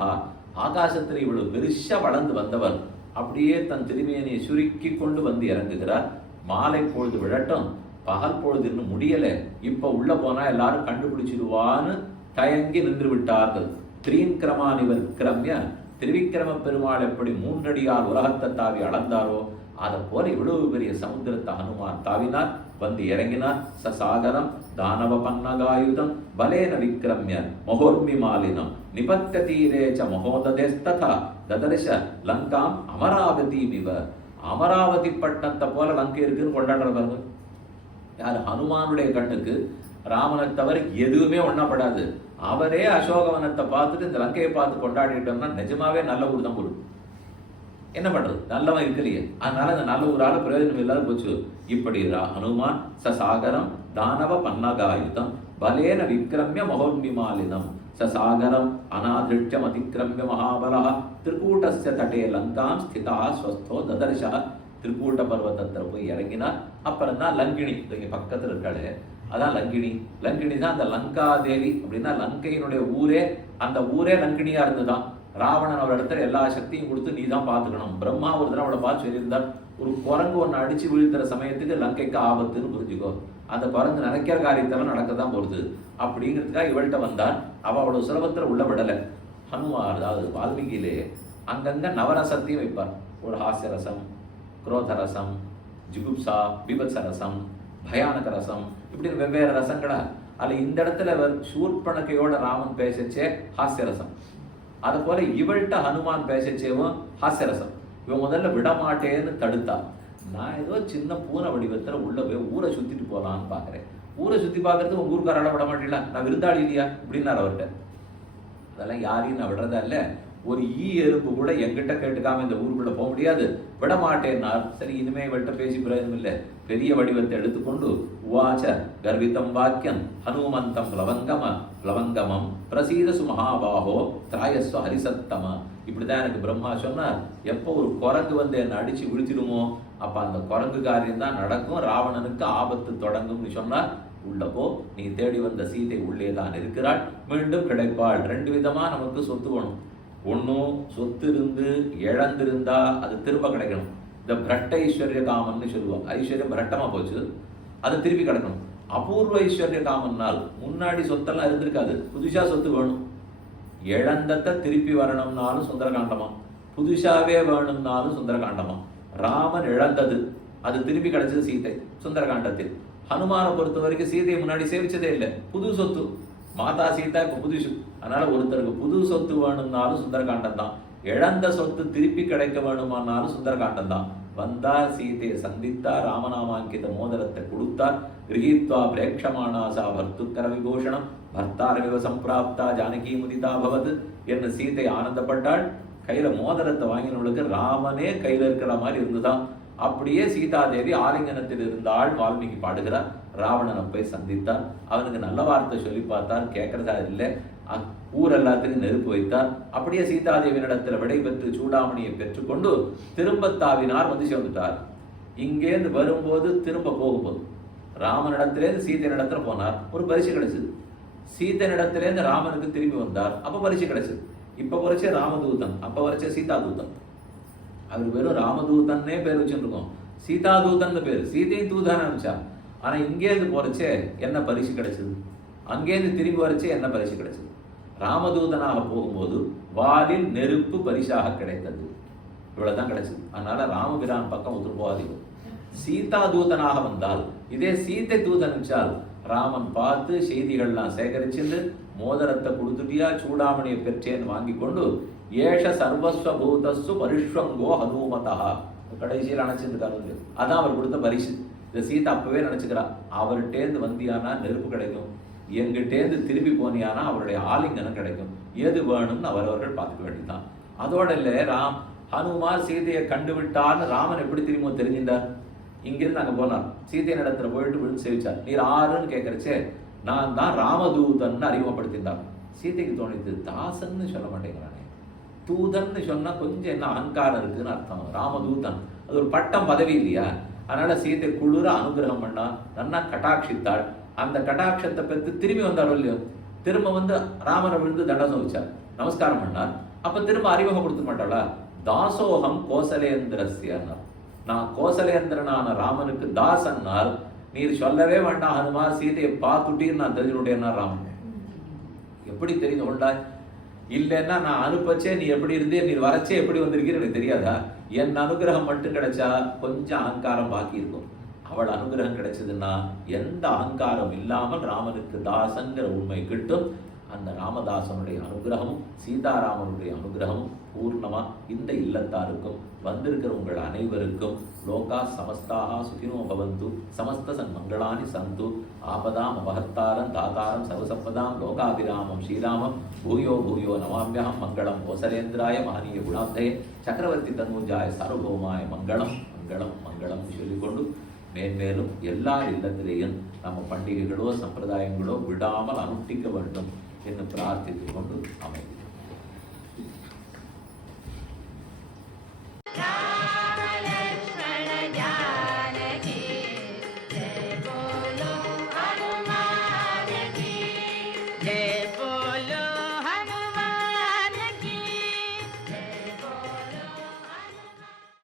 ஆகாசத்தில் இவ்வளவு பெருசா வளர்ந்து வந்தவர் அப்படியே தன் திருமேனியை சுருக்கி கொண்டு வந்து இறங்குகிறார். மாலை பொழுது விழட்டும், பகல் பொழுது இன்னும் முடியல, இப்ப உள்ள போனா எல்லாரும் கண்டுபிடிச்சிடுவான்னு தயங்கி நின்று விட்டார்கள். த்ரீன் கிரமானிவர் கிரமிய, திருவிக்கிரம பெருமாள் எப்படி 3 அடியால் உலகத்தை தாவி அளந்தாரோ அதை போல இவ்வளவு பெரிய சமுத்திரத்தை ஹனுமான் தாவினார், வந்து இறங்கினார். சசாகரம் தானவ பன்னகாயுதம் பலேன விக்ரமிய மகோர்மி மாலினம் நிபத்த தீரேச்ச மகோததேஸ்ததா ததர்ஷ லங்காம் அமராவதி மிவ. அமராவதி பட்டணத்தை போல லங்கை இருக்குன்னு கொண்டாடுறாங்க. யார்? ஹனுமானுடைய கண்ணுக்கு ராமனை தவிர எதுவுமே ஒண்ணப்படாது. அவரே அசோகவனத்தை பார்த்துட்டு இந்த லங்கையை பார்த்து கொண்டாடிட்டோம்னா நிஜமாவே நல்ல ஊர் தான் போடும். என்ன பண்றது, நல்லவன் இருக்கலையே. அதனால அந்த நல்ல ஊரால பிரயோஜனம் இல்லாத போச்சு. இப்படி ஹனுமான் சசாகரம் தானவ பன்னகாயுதம் பலேன விக்ரமிய மகோன்மிமாலினம் சசாகரம் அநாதிருஷ்யம் அதிக்கிரமிய மகாபலா திருக்கூட்டஸ்ய தட்டே லங்காம் ஸ்திதா ஸ்வஸ்தோ ததர்ஷா. திருக்கூட்ட பர்வத்தத்தில் போய் இறங்கினார். அப்புறம் தான் லங்கினி, இங்க பக்கத்துல இருக்காளே, அதான் லங்கினி. லங்கினி தான் அந்த லங்கா தேவி. அப்படின்னா லங்கையினுடைய ஊரே, அந்த ஊரே லங்கினியா இருந்துதான். ராவணன் அவள் இடத்துல எல்லா சக்தியும் கொடுத்து நீ தான் பார்த்துக்கணும். பிரம்மா ஒரு தடவை அவளை பார்த்து சொல்லியிருந்தார், ஒரு குரங்கு ஒன்று அடிச்சு வீழ்த்துற சமயத்துக்கு லங்கைக்கு ஆபத்துன்னு புரிஞ்சுக்கோ. அந்த குரங்கு நினைக்கிற காரியத்தெல்லாம் நடக்க தான் போகுது அப்படிங்கிறதுக்காக இவள்கிட்ட வந்தார். அவள் அவ்வளவு சுலபத்தில் உள்ள விடலை. ஹனுமார், அதாவது வால்மீகியிலே அங்கங்க நவரசத்தையும் வைப்பார். ஒரு ஹாஸ்ய ரசம், குரோத ரசம், ஜிகுப்சா, பீபத்ச ரசம், பயானக ரசம், இப்படி வெவ்வேறு ரசங்களா. அதில் இந்த இடத்துல சூர்பணக்கையோட ராமன் பேசச்சே ஹாஸ்யரசம். அது போல இவள்கிட்ட ஹனுமான் பேசச்சேவும் ஹாஸ்யரசம். இவன் முதல்ல விடமாட்டேன்னு தடுத்தா. நான் ஏதோ சின்ன பூனை வடிவத்தில் உள்ள போய் ஊரை சுத்திட்டு போகலான்னு பார்க்குறேன். ஊரை சுற்றி பார்க்கறதுக்கு உங்கள் ஊருக்காரால விட மாட்டீங்களா, நான் விருந்தாளி இல்லையா அப்படின்னார் அவர்கிட்ட. அதெல்லாம் யாரையும் நான் விடுறதா இல்லை. ஒரு எறும்பு கூட எங்கிட்ட கேட்டுக்காம இந்த ஊருக்குள்ள போக முடியாது, விட மாட்டேன்னார். சரி, இனிமே இவள்கிட்ட பேசி பிரயோஜனம் இல்லை. பெரிய வடிவத்தை எடுத்துக்கொண்டு உவாச்ச கர்விதம் வாக்கியம் ஹனுமந்தம் லவங்கமம் பிரசீதசு மகாபாகோ திராயஸ்வ ஹரிசத்தம. இப்படிதான் எனக்கு பிரம்மா சொன்னார். எப்போ ஒரு குரங்கு வந்து என்னை அடிச்சு விழுத்திடுமோ அப்ப அந்த குரங்கு காரியம் தான் நடக்கும், ராவணனுக்கு ஆபத்து தொடங்கும்னு சொன்னார். உள்ளப்போ நீ தேடி வந்த சீதை உள்ளே தான் இருக்கிறாள், மீண்டும் கிடைப்பாள். 2 விதமா நமக்கு சொத்து வேணும். ஒன்றும் சொத்து இருந்து இழந்திருந்தா அது திரும்ப கிடைக்கணும். இந்த பிரட்ட ஐஸ்வர்ய காமன்னு சொல்லுவோம். ஐஸ்வர்யம் பிரட்டமா போச்சு, அது திருப்பி கிடைக்கணும். அபூர்வ ஐஸ்வர்ய காமன்னால் முன்னாடி சொத்தெல்லாம் இருந்திருக்காது, புதுசா சொத்து வேணும். இழந்தத்தை திருப்பி வரணும்னாலும் சுந்தரகாண்டமா, புதுசாவே வேணும்னாலும் சுந்தரகாண்டமா. ராமன் இழந்தது அது திருப்பி கிடைச்சது சீதை சுந்தரகாண்டத்தில். ஹனுமானை பொறுத்த வரைக்கும் சீதையை முன்னாடி சேவிச்சதே இல்லை, புது சொத்து. மாதா சீதா இப்ப புதுசு. அதனால ஒருத்தருக்கு புது சொத்து வேணும்னாலும் சுந்தரகாண்டம் தான், இழந்த சொத்து திருப்பி கிடைக்க வேணுமானாலும் சுந்தரகாண்டம் தான். வந்தார், சீதையை சந்தித்தார், ராமநாமாங்கித மோதிரத்தை கொடுத்தார். கிரகீத்வா பிரேட்சமானாசா பர்த்துக்கர விபூஷணம் பர்த்தாரவிவ சம்பிராப்தா ஜானகி முதிதா பவது என்று சீதை ஆனந்தப்பட்டாள். கையில மோதிரத்தை வாங்கினவளுக்கு ராமனே கையில இருக்கிற மாதிரி இருந்துதான். அப்படியே சீதாதேவி ஆலிங்கனத்தில் இருந்தாள். வால்மீகி பாடுகிறார். ராவணனை போய் சந்தித்தார், அவனுக்கு நல்ல வார்த்தை சொல்லி பார்த்தார், கேட்கறதா இல்லை. ஊர் எல்லாத்துக்கும் நெருப்பு வைத்தார். அப்படியே சீதாதேவியினிடத்துல விடை பெற்று சூடாமணியை பெற்றுக்கொண்டு திரும்ப தாவினார், வந்து சேர்ந்துட்டார். இங்கேருந்து வரும்போது திரும்ப போகும்போது ராமனிடத்திலேருந்து சீதையினிடத்துல போனார், ஒரு பரிசு கிடைச்சது. சீதையினிடத்திலேருந்து ராமனுக்கு திரும்பி வந்தார், அப்ப பரிசு கிடைச்சது. இப்ப வரைச்ச ராமதூதன், அப்ப வரைச்ச சீதாதூதன். அவர் வெறும் ராமதூதன்னே பேர் வச்சுருக்கோம், சீதாதூதன் பேர். சீதையும் தூதான அனுப்பிச்சா. ஆனா இங்கேருந்து போறச்சே என்ன பரிசு கிடைச்சது, அங்கேருந்து திரும்பி வரைச்சே என்ன பரிசு கிடைச்சது. ராமதூதனாக போகும்போது வாலில் நெருப்பு பரிசாக கிடைத்தது, இவ்வளவுதான் கிடைச்சது. அதனால ராமபிரான் பக்கம் உதிர் போகாதீங்க. சீதா தூதனாக வந்தால், இதே சீதை தூதன் அனுப்பிச்சால் ராமன் பார்த்து செய்திகள்லாம் சேகரிச்சுட்டு மோதிரத்தை கொடுத்துட்டியா, சூடாமணியை பெற்றேன்னு வாங்கி கொண்டு ஏஷ சர்வஸ்வபூதஸ்து பரிஷ்வங்கோ ஹனுமதா கடைசியில் நினைச்சிருக்காரு. அதான் அவர் கொடுத்த பரிசு. இந்த சீதா அப்பவே நினைச்சுக்கிறா, அவர்கிட்டேருந்து வந்தியானா நெருப்பு கிடைக்கும், எங்கிட்டேருந்து திரும்பி போனியானா அவருடைய ஆலிங்கனம் கிடைக்கும். எது வேணும்னு அவரவர்கள் பார்த்துக்க வேண்டியதுதான். அதோட இல்லை, ஹனுமார் சீதையை கண்டு விட்டார்னு ராமன் எப்படி திரும்ப தெரிஞ்சின்றார். இங்கிருந்து அங்கே போனார், சீதையின் இடத்துல போயிட்டு விழுந்து சேவிச்சார். நீர் ஆறுன்னு கேட்கறச்சே நான் தான் ராமதூதன் அறிமுகப்படுத்தினார். சீதைக்கு தோணித்து, தாசன்னு சொல்ல மாட்டேங்கிறானே, தூதன்னு சொன்னா கொஞ்சம் என்ன அகங்காரம் இருக்குன்னு அர்த்தம். ராமதூதன் அது ஒரு பட்டம், பதவி இல்லையா? அதனால சீதை குளிர அனுகிரகம் பண்ணா, நன்னா கட்டாட்சித்தாள். அந்த கட்டாட்சத்தை பெற்று திரும்பி வந்தாரோ இல்லையோ, திரும்ப வந்து ராமனை விழுந்து தண்டசம் வச்சார், நமஸ்காரம் பண்ணார். அப்ப திரும்ப அறிமுகப்படுத்த மாட்டாளா? தாசோகம் கோசலேந்திரஸ்யன்னார், நான் கோசலேந்திரனான ராமனுக்கு தாசன்னால் நீர் சொல்லவே வேண்டாம் ஹனுமார், சீதையை பார்த்துட்டீர் நான் தெரிஞ்சுட்டேன்னா ராமன். எப்படி தெரிந்து கொண்டாய்? இல்லைன்னா நான் அனுப்பச்சே நீ எப்படி இருந்தே, நீர் வரச்சே எப்படி வந்திருக்கீர் எனக்கு தெரியாதா? என் அனுகிரகம் மட்டும் கிடைச்சா கொஞ்சம் அகங்காரம் பாக்கி இருக்கும். அவள் அனுகிரகம் கிடைச்சதுன்னா எந்த அகங்காரம் இல்லாமல் ராமனுக்கு தாசங்கிற உண்மை கிட்டும். அந்த ராமதாசனுடைய அனுகிரகமும் சீதாராமனுடைய அனுகிரகமும் பூர்ணமா இந்த இல்லத்தாருக்கும் வந்திருக்கிற உங்கள் அனைவருக்கும் லோகா சமஸ்தாக சுகினோ பவந்து சமஸ்த சன்மங்களானி சந்து ஆபதாம் அபஹர்த்தாரம் தாதாரம் சர்வசம்பதாம் லோகாபிராமம் ஸ்ரீராமம் பூயோ பூயோ நமாமியகம் மங்களம் கோசலேந்திராய மகனீய குணாப்தயே சக்கரவர்த்தி தன்முஜாய சார்வபௌமாய மங்களம் மங்களம் மங்களம் சொல்லிக்கொண்டு மேன்மேலும் எல்லார் இல்லத்திலேயும் நம்ம பண்டிகைகளோ சம்பிரதாயங்களோ விடாமல் அனுஷ்டிக்க வேண்டும் என்று பிரார்த்தித்துக் கொண்டு அமைதி.